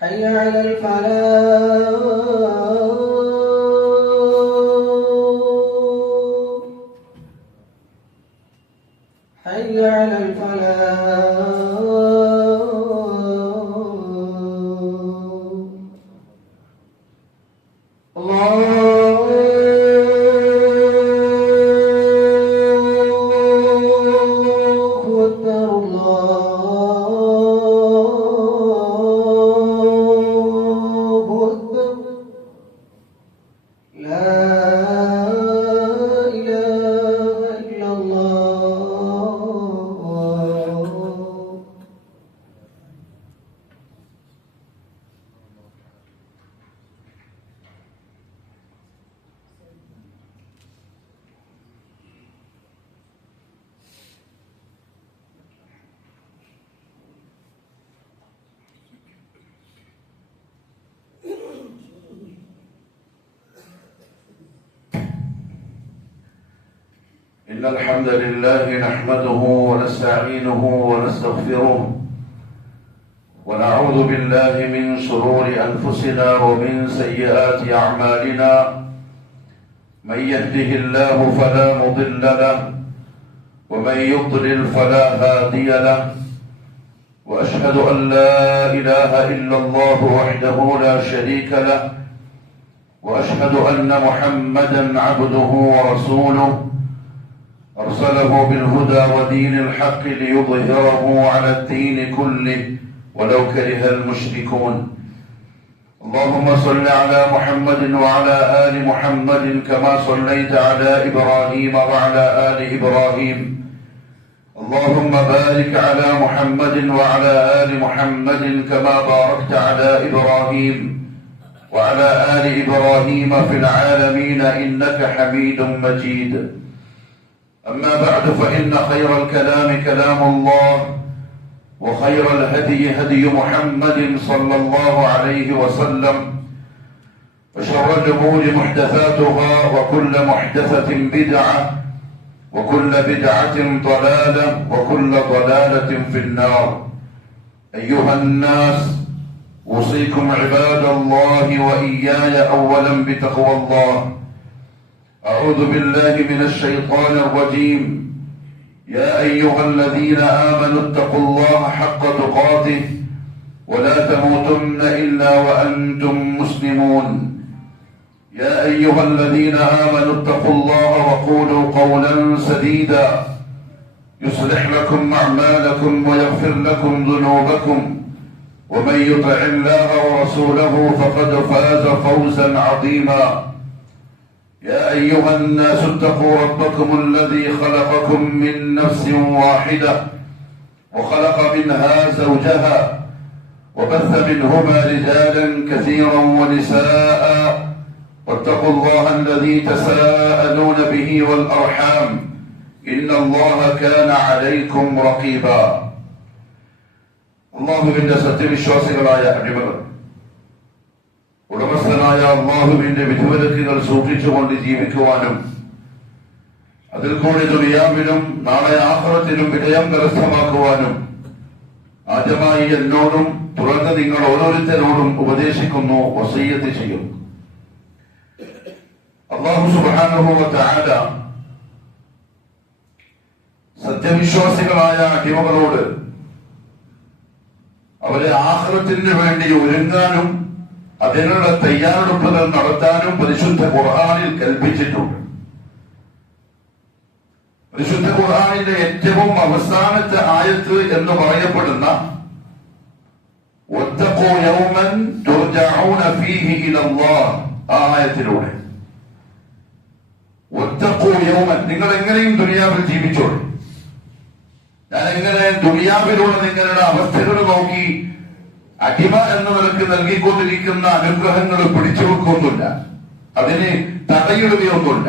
حي على الفلاح حي على الفلاح إن الحمد لله نحمده ونستعينه ونستغفره ونعوذ بالله من شرور أنفسنا ومن سيئات أعمالنا من يهده الله فلا مضل له ومن يضلل فلا هادي له وأشهد أن لا إله إلا الله وحده لا شريك له وأشهد أن محمدا عبده ورسوله أرسله بالهدى ودين الحق ليظهره على الدين كله ولو كره المشركون. اللهم صل على محمد وعلى آل محمد كما صليت على إبراهيم وعلى آل إبراهيم. اللهم بارك على محمد وعلى آل محمد كما باركت على إبراهيم وعلى آل إبراهيم في العالمين إنك حميد مجيد. أما بعد فإن خير الكلام كلام الله وخير الهدي هدي محمد صلى الله عليه وسلم وشر الأمور محدثاتها وكل محدثة بدعة وكل بدعة ضلالة وكل ضلالة في النار. أيها الناس أوصيكم عباد الله وإياي أولا بتقوى الله. أعوذ بالله من الشيطان الرجيم. يا أيها الذين آمنوا اتقوا الله حق تقاته ولا تموتن إلا وأنتم مسلمون. يا أيها الذين آمنوا اتقوا الله وقولوا قولا سديدا يصلح لكم أعمالكم ويغفر لكم ذنوبكم ومن يطع الله ورسوله فقد فاز فوزا عظيما. يا أيها الناس اتقوا ربكم الذي خلقكم من نفس واحدة وخلق منها زوجها وبث منهما رجالا كثيرا ونساء واتقوا الله الذي تساءلون به والأرحام إن الله كان عليكم رقيبا. അല്ലാഹുവിന്റെ സത്യവിശ്വാസികളായ അടിമകൾ, ഉടമസ്ഥനായ അല്ലാഹുവിന്റെ വിധിവിലക്കുകൾ സൂക്ഷിച്ചുകൊണ്ട് ജീവിക്കുവാനും അതിൽ കൂടി ദുനിയാവിലും നാളെ ആഖിറത്തിലും വിജയം കരസ്ഥമാക്കുവാനും ആദ്യമായി എന്നോടും തുടർന്ന് നിങ്ങൾ ഓരോരുത്തരോടും ഉപദേശിക്കുന്നു, വസിയ്യത്ത് ചെയ്യുന്നു. അല്ലാഹു സുബ്ഹാനഹു വ തആല സത്യവിശ്വാസികളായ അടിമകളോട് അവരെ ആഖിറത്തിന് വേണ്ടി ഒരുങ്ങാനും അതിനുള്ള തയ്യാറെടുപ്പുകൾ നടത്താനും പരിശുദ്ധ ഖുർആനിൽ കൽപ്പിച്ചിട്ടുണ്ട്. പരിശുദ്ധ ഖുർആനിന്റെ ഏറ്റവും അവസാനത്തെ ആയത്ത് എന്ന് പറയപ്പെടുന്ന വത്തഖൂ യൗമൻ തുർജഊന ഫീഹി ഇലല്ലാഹ്, ആ ആയത്തിലൂടെ വത്തഖൂ യൗമൻ, നിങ്ങൾ എങ്ങനെയും ദുനിയാവിൽ ജീവിച്ചോളൂ. ഞാൻ എങ്ങനെ ദുനിയാവിലുള്ള നിങ്ങളുടെ അവസ്ഥകൾ നോക്കി അടിമ എന്ന നിലക്ക് നൽകിക്കൊണ്ടിരിക്കുന്ന അനുഗ്രഹങ്ങൾ പിടിച്ചു വെക്കൊന്നുമില്ല, അതിന് തടയിടുകയൊന്നുമില്ല,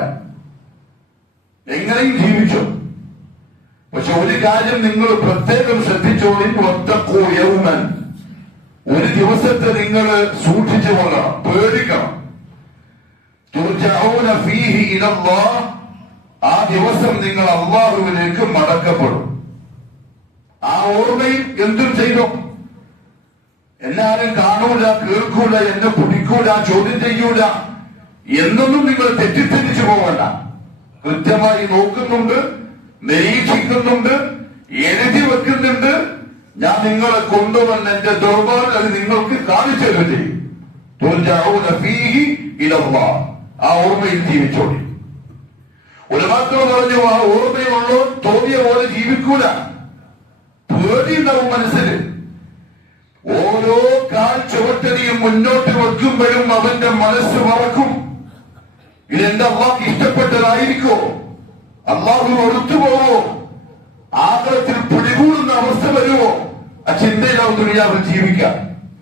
എങ്ങനെയും ജീവിച്ചു. പക്ഷെ ഒരു കാര്യം നിങ്ങൾ പ്രത്യേകം ശ്രദ്ധിച്ചോളി, വത്തഖൂ യൗമൻ, ഒരു ദിവസത്തെ നിങ്ങൾ സൂക്ഷിച്ചു കൊള്ളണം, പേടിക്കണം. തുർജഊന ഫീഹി ഇലല്ലാഹ്, ആ ദിവസം നിങ്ങൾ അല്ലാഹുവിലേക്ക് മടക്കപ്പെടും. ആ ഓർമ്മയിൽ എന്തും ചെയ്തോ, എന്നാരും കാണൂല, കേൾക്കൂല, എന്നെ പിടിക്കൂല, ചോദ്യം ചെയ്യൂല എന്നൊന്നും നിങ്ങൾ തെറ്റിദ്ധരിച്ചു പോകണ്ട. കൃത്യമായി നോക്കുന്നുണ്ട്, നിരീക്ഷിക്കുന്നുണ്ട്, എഴുതി വെക്കുന്നുണ്ട്. ഞാൻ നിങ്ങളെ കൊണ്ടുവന്ന് എന്റെ ദർബാറിൽ അത് നിങ്ങൾക്ക് കാണിച്ചു തരും ചെയ്യും. ആ ഓർമ്മയിൽ ജീവിച്ചോളി. ഉലമാക്കൾ പറഞ്ഞു, ആ ഓർമ്മയുള്ളോ തോന്നിയ പോലെ ജീവിക്കൂല. പേടിയുണ്ടാവും മനസ്സിൽ. ഓരോ കാൽ ചുവട്ടടിയും മുന്നോട്ട് വെക്കുമ്പോഴും അവന്റെ മനസ്സ് മറക്കും. ഇതെന്റെ അള്ളാഹ് ഇഷ്ടപ്പെട്ടതായിരിക്കോ? അള്ളാഹു ഒടുത്തുപോവോ? ആഗ്രഹത്തിൽ പിടികൂടുന്ന അവസ്ഥ വരുമോ? ആ ചിന്തയിലാവും ദുനിയാവിൽ ജീവിക്കാം.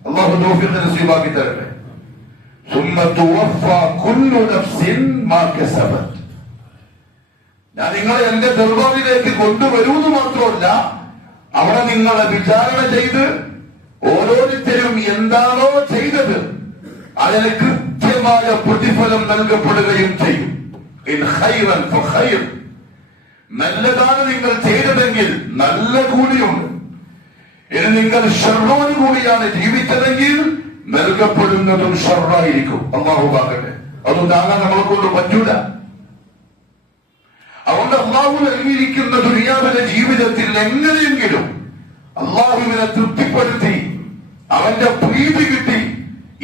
അള്ളാഹു തൗഫീഖ് നസീബാക്കി തരട്ടെ. ഞാൻ നിങ്ങളെ എന്റെ ദർബാറിലേക്ക് കൊണ്ടുവരുമെന്ന് മാത്രമല്ല, അവിടെ നിങ്ങളെ വിചാരണ ചെയ്ത് ഓരോരുത്തരും എന്താണോ ചെയ്തത് അതിന് കൃത്യമായ പ്രതിഫലം നൽകപ്പെടുകയും ചെയ്യും. ഇൻ ഖൈറൻ ഫഖൈർ, നല്ലതാണ് നിങ്ങൾ ചെയ്തതെങ്കിൽ നല്ല കൂലിയുണ്ട്. ഇനി നിങ്ങൾ ഷർറോട് കൂടിയാണ് ജീവിച്ചതെങ്കിൽ നൽകപ്പെടുന്നതും ഷർറായിരിക്കും. അല്ലാഹു ആകട്ടെ. അതും താങ്ങാൻ നമ്മളെ കൊണ്ട് പറ്റൂല. അതുകൊണ്ട് അള്ളാഹു നൽകിയിരിക്കുന്ന ദുനിയാവിലെ ജീവിതത്തിൽ എങ്ങനെയെങ്കിലും അള്ളാഹുവിനെ തൃപ്തിപ്പെടുത്തി അവന്റെ പ്രീതി കിട്ടി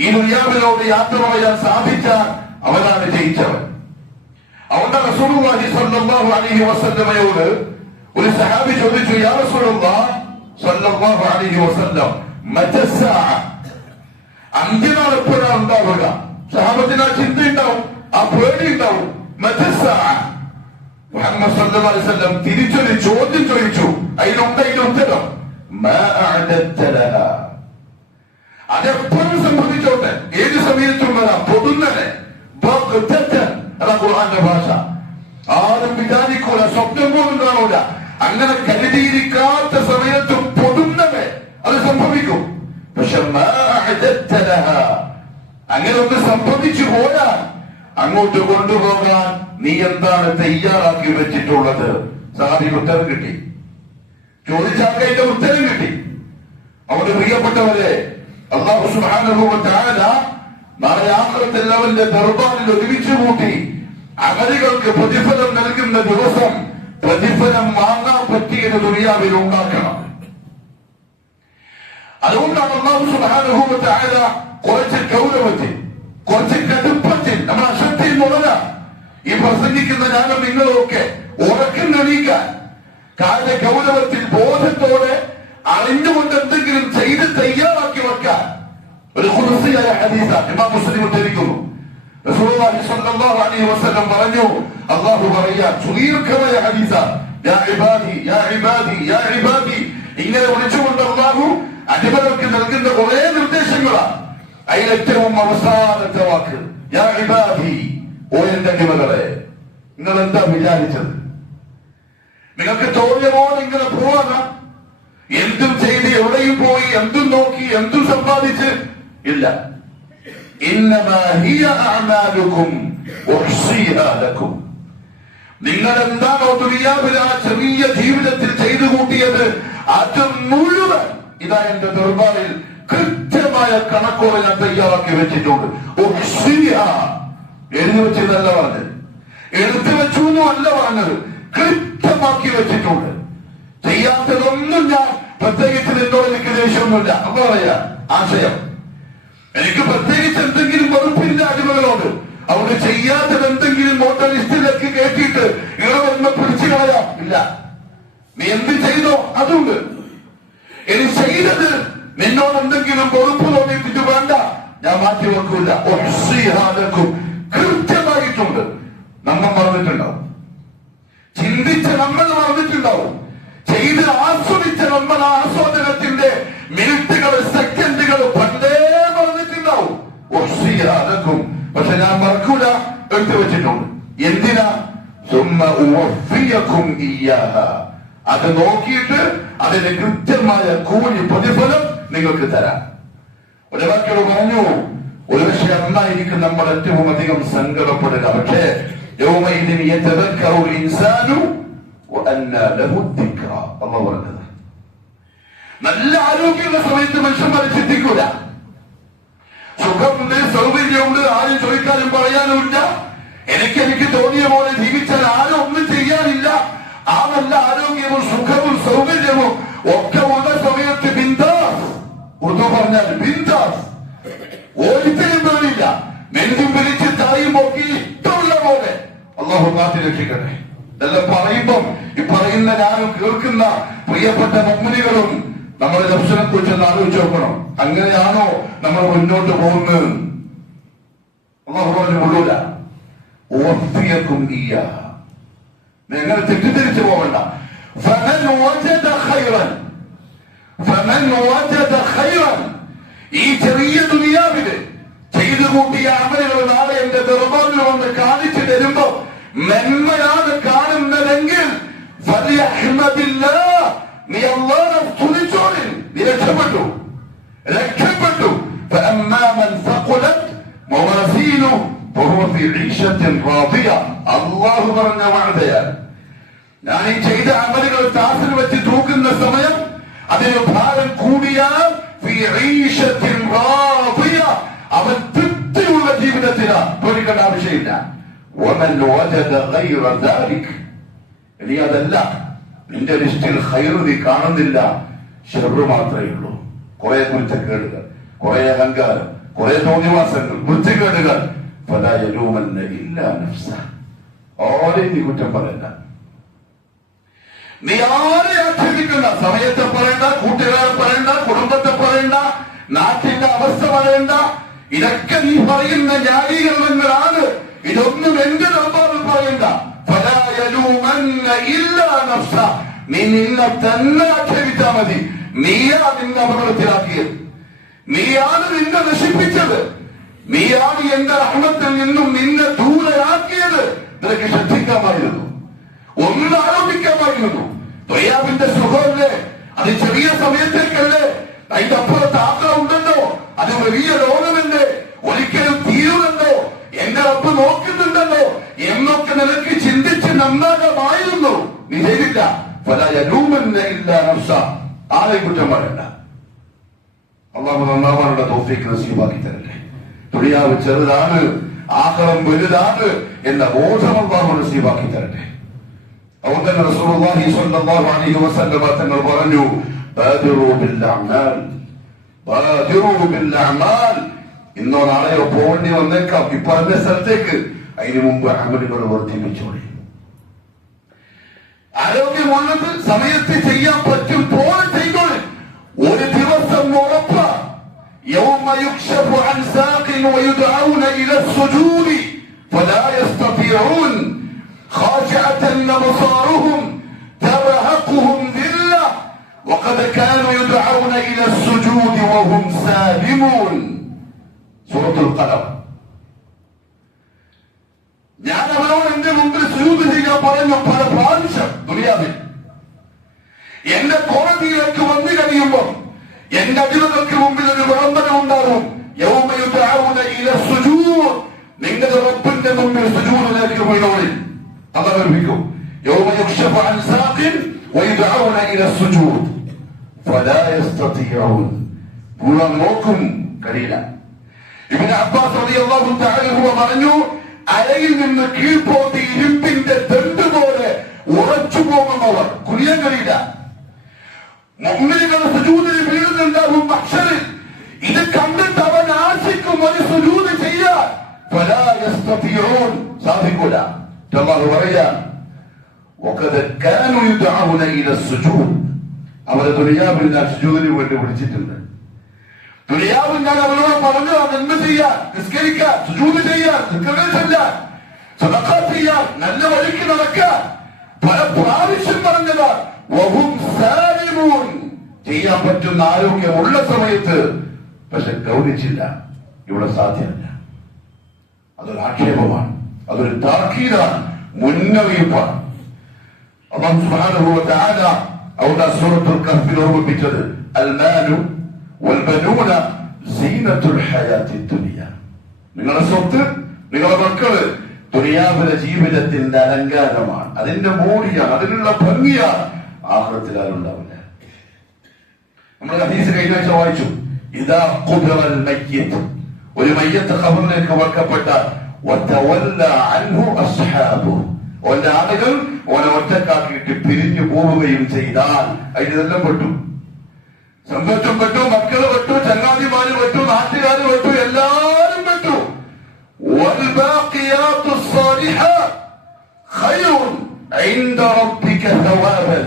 ഈ ദുനിയാവിനോട് യാത്ര ചെയ്യാൻ സാധിച്ചാൽ അവനാണ് ജയിച്ചവൻ. അതുകൊണ്ട് റസൂലുള്ളാഹി സ്വല്ലല്ലാഹു അലൈഹി വസല്ലമയോട് ഒരു സഹാബി ചോദിച്ചു, യാ റസൂലുള്ളാഹ് സ്വല്ലല്ലാഹു അലൈഹി വസല്ലം, മതസ്സാഅ, അന്ത്യനാൾ എപ്പോഴാണ് ഉണ്ടാവുക? സഹാബത്തിന് ആ ചിന്തയുണ്ടാവും, ആ പേടി ഉണ്ടാവും. മതസ്സാഅ, മുഹമ്മദ് സല്ലല്ലാഹു അലൈഹി വസല്ലം തിരിച്ചൊരു ചോദ്യം ചോദിച്ചു. അതിന്റെ ഉത്തരം മാ അഅദത്ത ലഹാ, അതെപ്പോഴും സംഭവിച്ചോട്ടെ, ഏത് സമയത്തും വരാം. പൊടുന്നനെ, അതാ ഖുർആന്റെ ഭാഷ. ആരും വിചാരിക്കൂല, സ്വപ്നം പോലും കാണൂല. അങ്ങനെ കരുതിയിരിക്കാത്ത സമയത്തും പൊടുന്നനെ അത് സംഭവിക്കും. പക്ഷെ അങ്ങനെ ഒന്ന് സംഭവിച്ചു പോയാൽ അങ്ങോട്ട് കൊണ്ടുപോകാൻ നീ എന്താണ് തയ്യാറാക്കി വെച്ചിട്ടുള്ളത്? സഹാബിക്ക് ഉത്തരം കിട്ടി. ചോദിച്ചാൽ ഉത്തരം കിട്ടി. അവിടെ പ്രിയപ്പെട്ടവരെ, അല്ലാഹു സുബ്ഹാനഹു വ തആല നാളെ ആഖിറത്തിൽ അവന്റെ ദർബാറിൽ ഒരുമിച്ച് കൂട്ടി അമലുകൾക്ക് പ്രതിഫലം നൽകുന്ന ദിവസം പ്രതിഫലം വാങ്ങാൻ പറ്റിയത് ദുനിയാവിൽ ഉണ്ടാക്കണം. അതുകൊണ്ടാണ് അല്ലാഹു സുബ്ഹാനഹു വ തആല കുറച്ച് ഗൗരവത്തിൽ, കുറച്ച് കടുപ്പത്തിൽ, നമ്മൾ അശ്രദ്ധയിൽ മുതല ഈ പ്രസംഗിക്കുന്ന ഞാനും നിങ്ങളൊക്കെ ഉറക്കം നണീക്കാൻ കാര്യ ഗൗരവത്തിൽ ബോധത്തോടെ അറിഞ്ഞുകൊണ്ട് എന്തെങ്കിലും ചെയ്ത് തയ്യാറാക്കി വെക്കാൻ ഒരു ഖുദ്സിയായ ഹദീസാണ് ഇമാം മുസ്ലിം ഉദ്ധരിക്കുന്നു. റസൂലുള്ളാഹി സ്വല്ലല്ലാഹു അലൈഹി വസല്ലം പറഞ്ഞു, അല്ലാഹു പറയാ സുദീർഘമായ ഹദീസാണ്, യാ ഇബാദി യാ ഇബാദി യാ ഇബാദി, ഇങ്ങനെ വിളിച്ചുകൊണ്ട് അല്ലാഹു അടിമകൾക്ക് നൽകുന്ന കുറെ നിർദ്ദേശങ്ങളാണ്. അതിലേറ്റവും അവസാനത്തെ വാക്ക് യാ ഇബാദി, ഓ എന്റെ അടിമകളെ, നിങ്ങൾ എന്താ വിചാരിച്ചത്? നിങ്ങൾക്ക് തോന്നിയ പോലെ ഇങ്ങനെ പോവാനാ? എന്തും ചെയ്ത് എവിടെയും പോയി എന്തും നോക്കി എന്തും സമ്പാദിച്ച് ഇല്ല. ഇന്നമാ ഹിയ അഅമാലുകും ഉഹ്സിഹാ ലക്കും, നിങ്ങൾ എന്താണോ ദുനിയാവിൽ ആ ചെറിയ ജീവിതത്തിൽ ചെയ്തു കൂട്ടിയത് അത് മുഴുവൻ ഇതാ എന്റെ ദർബാറിൽ കൃത്യമായ കണക്കോടെ ഞാൻ തയ്യാറാക്കി വെച്ചിട്ടുണ്ട്. ഉഹ്സിഹാ, എഴുതി വെച്ചതല്ല പറഞ്ഞത്, എടുത്തു വെച്ചു എന്നും അല്ല പറഞ്ഞത്, കൃത്യമാക്കി വെച്ചിട്ടുണ്ട്. ചെയ്യാത്തതൊന്നും ഞാൻ പ്രത്യേകിച്ച് നിന്നോട് എനിക്ക് ദേഷ്യമൊന്നുമില്ല. അപ്പൊ പറയാ ആശയം, എനിക്ക് പ്രത്യേകിച്ച് എന്തെങ്കിലും വെറുപ്പില്ല അടിമകളോട്. അവർക്ക് ചെയ്യാത്തത് എന്തെങ്കിലും വോട്ടർ ലിസ്റ്റിലേക്ക് കയറ്റിയിട്ട് ഇവിടെ വരുമ്പോ പിടിച്ചു കളയാം ഇല്ല. നീ എന്ത് ചെയ്തോ അതുണ്ട്. ഇനി ചെയ്തത് നിന്നോട് എന്തെങ്കിലും വെറുപ്പ് തോന്നിയിട്ട് വേണ്ട, ഞാൻ മാറ്റി വെക്കൂല. കൃത്യമായിട്ടുണ്ട്. നമ്മൾ മറന്നിട്ടുണ്ടാവും, ചിന്തിച്ച് നമ്മൾ മറന്നിട്ടുണ്ടാവും, ചെയ്ത് ആസ്വദിച്ച നമ്മൾ ആസ്വാദനത്തിന്റെ മിനിറ്റുകൾ സെക്കൻഡുകൾ പണ്ടേ മറന്നിട്ടുണ്ടാവും. പക്ഷെ ഞാൻ മറക്കൂല, എടുത്തു വെച്ചിട്ടുണ്ട്. എന്തിനാ? അത് നോക്കിയിട്ട് അതിന്റെ കൃത്യമായ കൂലി പ്രതിഫലം നിങ്ങൾക്ക് തരാം. ഒരു വാക്യോട് പറഞ്ഞു, ഒരുപക്ഷെ അന്നായിരിക്കും നമ്മൾ ഏറ്റവും അധികം സങ്കടപ്പെടുക. പക്ഷേ നല്ല ആരോഗ്യമുള്ള സമയത്ത് മനുഷ്യന്മാരെ ചിന്തിക്കൂല. സുഖമുണ്ട്, സൗകര്യമുണ്ട്, ആരും ചോദിക്കാനും പറയാനുമില്ല. എനിക്ക് തോന്നിയ പോലെ ജീവിച്ചാൽ ആരും ഒന്നും ചെയ്യാനില്ല. ആ നല്ല ആരോഗ്യവും സുഖവും സൗകര്യവും ഒക്കെ ഉള്ള സമയത്ത് ബിന്ദാസ്, ഉറുദു പറഞ്ഞാൽ ബിന്ദാസ്, ഒരിക്കലും പേടില്ല. നെഞ്ചും പിരിച്ച് തായും നോക്കി ഇഷ്ടമുള്ള പോലെ അള്ളാഹു കാത്തി രക്ഷിക്കട്ടെ. ഇതെല്ലാം പറയുമ്പം ഈ പറയുന്ന ഞാനും കേൾക്കുന്ന പ്രിയപ്പെട്ട മുഅ്മിനീകളും നമ്മുടെ നഫ്സിനെ കുറിച്ചൊന്ന് ആലോചിച്ച് നോക്കണം. അങ്ങനെയാണോ നമ്മൾ മുന്നോട്ട് പോകുന്നത്? അള്ളാഹു പറഞ്ഞു കൊള്ളൂല, ഓർത്തിയക്കും ഇയ്യ, നിങ്ങൾ തെറ്റിദ്ധരിച്ചു പോകണ്ട. ഫമൻ വജദ ഖൈറൻ, ഫമൻ വജദ ഖൈറൻ, ഈ ചെറിയ ദുനിയാവില് ചെയ്തു കൂട്ടിയ അമലുകൾ നാളെ എന്റെ ദർബാറിൽ വന്ന് കാണിച്ചു തരുമ്പോ നന്മയാണ് കാണുന്നതെങ്കിൽ ഫലിയഹ്മദില്ലാഹ്, നീ അല്ലാഹുവെ സ്തുതിച്ചോളിൻ, നീ രക്ഷപ്പെട്ടു. ഫഅമ്മാ മൻ സഖലത് മവാസീനുഹു ഫഹുവ ഫീ ഈശത്തിൻ റാദിയ, അല്ലാഹു പറഞ്ഞ വാഗ്ദയാണ്. ഞാൻ ഈ ചെയ്ത അമലുകൾ താസിൽ വെച്ച് തൂക്കുന്ന സമയം അതിന് ഭാരം കൂടിയാൽ ഫീ ഈശത്തിൻ റാദിയ, അവൻ തൃപ്തിയുള്ള ജീവിതത്തിലാണ്, പേടിക്കേണ്ട ആവശ്യമില്ല. വമൻ വജദ ഗൈറ ദാലിക്, ഇനി അതല്ല, നിന്റെ ലിസ്റ്റിൽ ഖൈർ നീ കാണുന്നില്ല, ശർറ് മാത്രമേ ഉള്ളൂ. കുറെ കുരുത്തക്കേടുകൾ, കുറെ അഹങ്കാരം, കുറെ തോന്നിവാസങ്ങൾ, വൃത്തികേടുകൾ. ഫലാ യലൂമന്ന ഇല്ലാ നഫ്സ, ആരെയും നീ കുറ്റം പറയണ്ട, നീ ആരെ ആക്ഷേപിക്കണ്ട. സമയത്തെ പറയണ്ട, കൂട്ടുകാരെ പറയണ്ട, കുടുംബത്തെ പറയണ്ട, നാട്ടിന്റെ അവസ്ഥ പറയണ്ട. ഇതൊക്കെ നീ പറയുന്ന ന്യായീകരണങ്ങളാണ്. ഇതൊന്നും എന്റെ ദർബാറിൽ പറയണ്ട. ഫലാ യലൂമന്ന ഇല്ലാ നഫ്സ, നീ നിന്നെ തന്നെ ആക്ഷേപിച്ചാൽ മതി. നീയാണ് നിന്നെ അപകടത്തിലാക്കിയത്, നീയാണ് നിന്നെ നശിപ്പിച്ചത്, നീയാണ് എന്റെ റഹ്മത്തിൽ നിന്നും നിന്നെ ദൂരെയാക്കിയത്. നിനക്ക് ശ്രദ്ധിക്കാമായിരുന്നു, ഒന്ന് ആലോചിക്കാമായിരുന്നു. ത്വയ്യാബിന്റെ സുഖമല്ലേ, അത് ചെറിയ സമയത്തേക്കല്ലേ, അതിന്റെ അപ്പുറത്ത് ആഗ്രഹം ഉണ്ടല്ലോ, അത് വലിയ ലോകമല്ലേ, ഒരിക്കലും തീരുമല്ലോ, എന്റെ റബ്ബ് നോക്കുന്നുണ്ടല്ലോ എന്നൊക്കെ നിനക്ക് ചിന്തിച്ച് നന്നാകമായിരുന്നു. നീ ചെയ്തില്ല. ഫലാ യലൂമന്ന ഇല്ലാ നഫ്സ, ആരെയും കുറ്റം പറയണ്ട. അള്ളാഹു നന്നാവാനുള്ള തൗഫീഖ് നസീബാക്കി തരട്ടെ. ദുനിയാവ് ചെറുതാണ്, ആഖിറം വലുതാണ് എന്ന ബോധം അള്ളാഹു നസീബാക്കി തരട്ടെ. അതുകൊണ്ട് തന്നെ റസൂലുള്ളാഹി സ്വല്ലല്ലാഹു അലൈഹി വസല്ലം തങ്ങൾ പറഞ്ഞു, ബാദിറു ബിൽ അഅമാൽ, ബാദിറു ബിൽ അഅമാൽ. ഇന്നോ നാളെയോ പോകേണ്ടി വന്നേക്കാം ഈ പറഞ്ഞ സ്ഥലത്തേക്ക്. അതിനു മുമ്പ് അമലുകൾ വർദ്ധിപ്പിച്ചോളി. ആരോഗ്യമുള്ളത് സമയത്ത് ചെയ്യാൻ പറ്റും പോലെ ചെയ്തോളി. ഒരു ദിവസം ഉറപ്പ, യൗമ യുക്ശഫു അൻ സാഖിൻ വയുദ്ഔന ഇല السجود فلا يستطيعون خاشعة أبصارهم ترهقهم ذلة وقد كانوا يدعون إلى السجود وهم سالمون. സൂറത്തുൽ ഖലം. ഞാൻ അവരോട് എന്റെ മുമ്പിൽ സുജൂദ് ചെയ്യാൻ പറഞ്ഞു പല പ്രാവശ്യം. ദുനിയാവിൽ എന്റെ കോടതിയിലേക്ക് വന്നു കഴിയുമ്പോൾ എന്റെ അടിമകൾക്ക് മുമ്പിൽ ഒരു വിളംബരം ഉണ്ടാകും. യൗമ യുദ്ഔന ഇല السجود, നിങ്ങളുടെ റബ്ബിന്റെ മുമ്പിൽ സുജൂദിലേക്ക് വീണോളി. അതർപ്പിക്കും. യൗമ യുക്ശഫു അൻ സാഖിൻ വയുദ്ഔന ഇല السجود ഫലാ യസ്തതിഊൻ, പൂർണ്ണ നോക്കും കഴിയില്ല. ഇബ്നു അബ്ബാസ് റളിയല്ലാഹു തആല അൻഹു പറഞ്ഞു, അരയിൽ നിന്ന് കീഴ്പോട്ട് ഇരുമ്പിന്റെ ദണ്ട് പോലെ ഉറച്ചു പോകുന്നവർ, കുനിയാൻ കഴിയില്ല. മുഅ്മിനുകൾ സുജൂദിൽ വീഴുന്നുണ്ടാകും മഹ്ശറിൽ. ഇത് കണ്ടിട്ട് അവൻ ആശിക്കും ഒരു സുജൂദ് ചെയ്യാൻ. ഫലാ യസ്തതിഊൻ, സാധിക്കൂല. അല്ലാഹു പറയാൻ, വഖദ് കാനൂ യുദ്ഔന ഇല السجود, അവരെ ദുനിയാവിൽ ഞാൻ സുജൂദിന് വേണ്ടി വിളിച്ചിട്ടുണ്ട്. ദുനിയാവിൽ ഞാൻ അവരോട് പറഞ്ഞു നന്മ ചെയ്യാൻ, നിസ്കരിക്കാൻ, സുജൂദ് ചെയ്യാൻ, ദിക്റുകൾ ചൊല്ലാൻ, സദഖ ചെയ്യാൻ, നല്ല വഴിക്ക് നടക്കാൻ പല പ്രാവശ്യം പറഞ്ഞതാ. വഹും സാലിമൂൻ, ചെയ്യാൻ പറ്റുന്ന ആരോഗ്യമുള്ള സമയത്ത്, പക്ഷെ ഗൗനിച്ചില്ല. ഇവിടെ സാധ്യമല്ല. അതൊരു ആക്ഷേപമാണ്, അതൊരു താക്കീതാണ്, മുന്നറിയിപ്പാണ്. അല്ലാഹു സുബ്ഹാനഹു വ തആല അവിടെ സൂറത്തുൽ കഹ്ഫിൽ ഓർമ്മിപ്പിച്ചത്, അൽമാലു വൽബനൂന സീനത്തുൽ ഹയാത്തി ദുനിയ, നിങ്ങളുടെ സ്വത്ത്, നിങ്ങളുടെ മക്കള് ദുനിയാവിലെ ജീവിതത്തിന്റെ അലങ്കാരമാണ്, അതിന്റെ മോടിയാണ്, അതിനുള്ള ഭംഗിയാണ്. ആഖിറത്തിൽ ആരുണ്ടാവില്ല. നമ്മൾ ഹദീസ് കഴിഞ്ഞ ആഴ്ച വായിച്ചു, ഇദാ ഖുബറൽ മയ്യിത്ത്, ഒരു മയ്യത്ത് ഖബറിലേക്ക് വെക്കപ്പെട്ടാൽ വതവല്ല അൻഹു അസ്ഹാബു, ഓന്റെ ആളുകൾ ഓനെ ഒറ്റക്കാക്കിയിട്ട് പിരിഞ്ഞു പോവുകയും ചെയ്താൽ അതിനെല്ലാം പെട്ടു. സമ്പത്തും പെട്ടു, മക്കള് പെട്ടു, ചങ്ങാതിമാര് പെട്ടു, നാട്ടുകാര് പെട്ടു, എല്ലാരും പെട്ടു. വൽബാഖിയാത്തു സ്സാലിഹാത്ത് ഖൈറുൻ ഇൻദ റബ്ബിക സവാബൻ,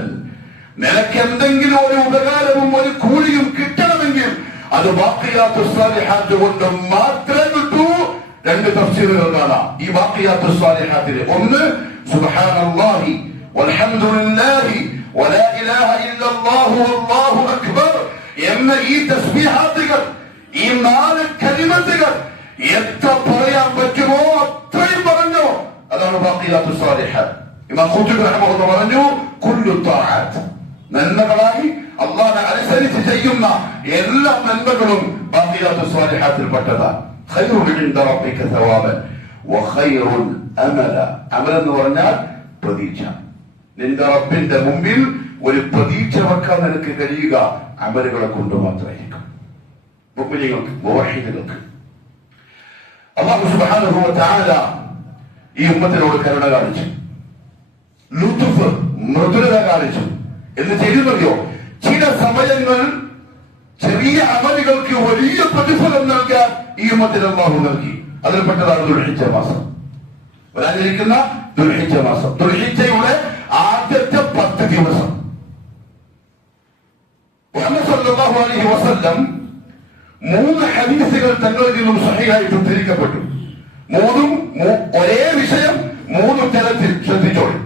നിനക്ക് എന്തെങ്കിലും ഒരു ഉപകാരവും ഒരു കൂലിയും കിട്ടണമെങ്കിൽ അത് ബാഖിയാത്തു സ്സാലിഹാത്ത് കൊണ്ട് മാത്രമേ കിട്ടൂ. രണ്ട് തഫ്സീറുകൾ കാണാം ഈ ബാഖിയാത്തു സ്സാലിഹാത്തിലെ. ഒന്ന്, സുബ്ഹാനല്ലാഹി വൽഹംദുലില്ലാഹി വലാ ഇലാഹ ഇല്ലല്ലാഹു വല്ലാഹു അക്ബർ എന്ന ഈ തസ്ബീഹാത്തുകൾ, ഈ 4 കലിമത്തുകൾ എത്ര പറയാൻ പറ്റുമോ അത്രയും പറഞ്ഞോ. അതാണ് ബാഖിയാത്തു സ്സാലിഹാത്ത്. ഇമാം ഖുതുബി റഹ്മഹുല്ലാഹ് പറഞ്ഞു, കുല്ലു ത്വാഅത്ത്, നന്മകളായി അല്ലാഹുവിനെ അനുസരിച്ച് ചെയ്യുന്ന എല്ലാ നന്മകളും ബാഖിയാത്തു സ്സാലിഹാത്തിൽ പെട്ടതാണ്. ഖൈറുൻ ഇൻദ റബ്ബിക സവാബൻ വഖൈറുൻ അമല, അമൽ എന്ന് പറഞ്ഞാൽ പ്രതീക്ഷ. നിന്റെ റബ്ബിന്റെ മുമ്പിൽ ഒരു പ്രതീക്ഷ വെക്കാൻ നിനക്ക് കഴിയുക അമലുകളെ കൊണ്ട് മാത്രമായിരിക്കും. മുഅ്മിനീങ്ങൾക്ക്, മുവഹ്ഹിദുകൾക്ക് അല്ലാഹു സുബ്ഹാനഹു വ തആല ഈ ഉമ്മത്തിനോട് കരുണ കാണിച്ചു, ലുത്ഫ്, മൃദുലത കാണിച്ചു. എന്ന് ചെയ്യുന്നറിയോ, ചില സമയങ്ങൾ ചെറിയ അമലുകൾക്ക് വലിയ പ്രതിഫലം നൽകാൻ ഈ ഉമ്മത്തിന് അല്ലാഹു നൽകി. അതിൽപ്പെട്ടതാണ് ദുൽഹിജ്ജ മാസം, വരാനിരിക്കുന്ന ദുൽഹിജ്ജ മാസം. ദുൽഹിജ്ജയുടെ ആദ്യത്തെ 10 ദിവസം മുഹമ്മദ് സല്ലല്ലാഹു അലൈഹി വസല്ലം 3 ഹദീസുകൾ തങ്ങളിൽ നിന്നും സഹീഹായിട്ട് ഉദ്ധരിക്കപ്പെട്ടു. 3ഉം ഒരേ വിഷയം 3 തരത്തിൽ. ശ്രദ്ധിച്ചോളൂ.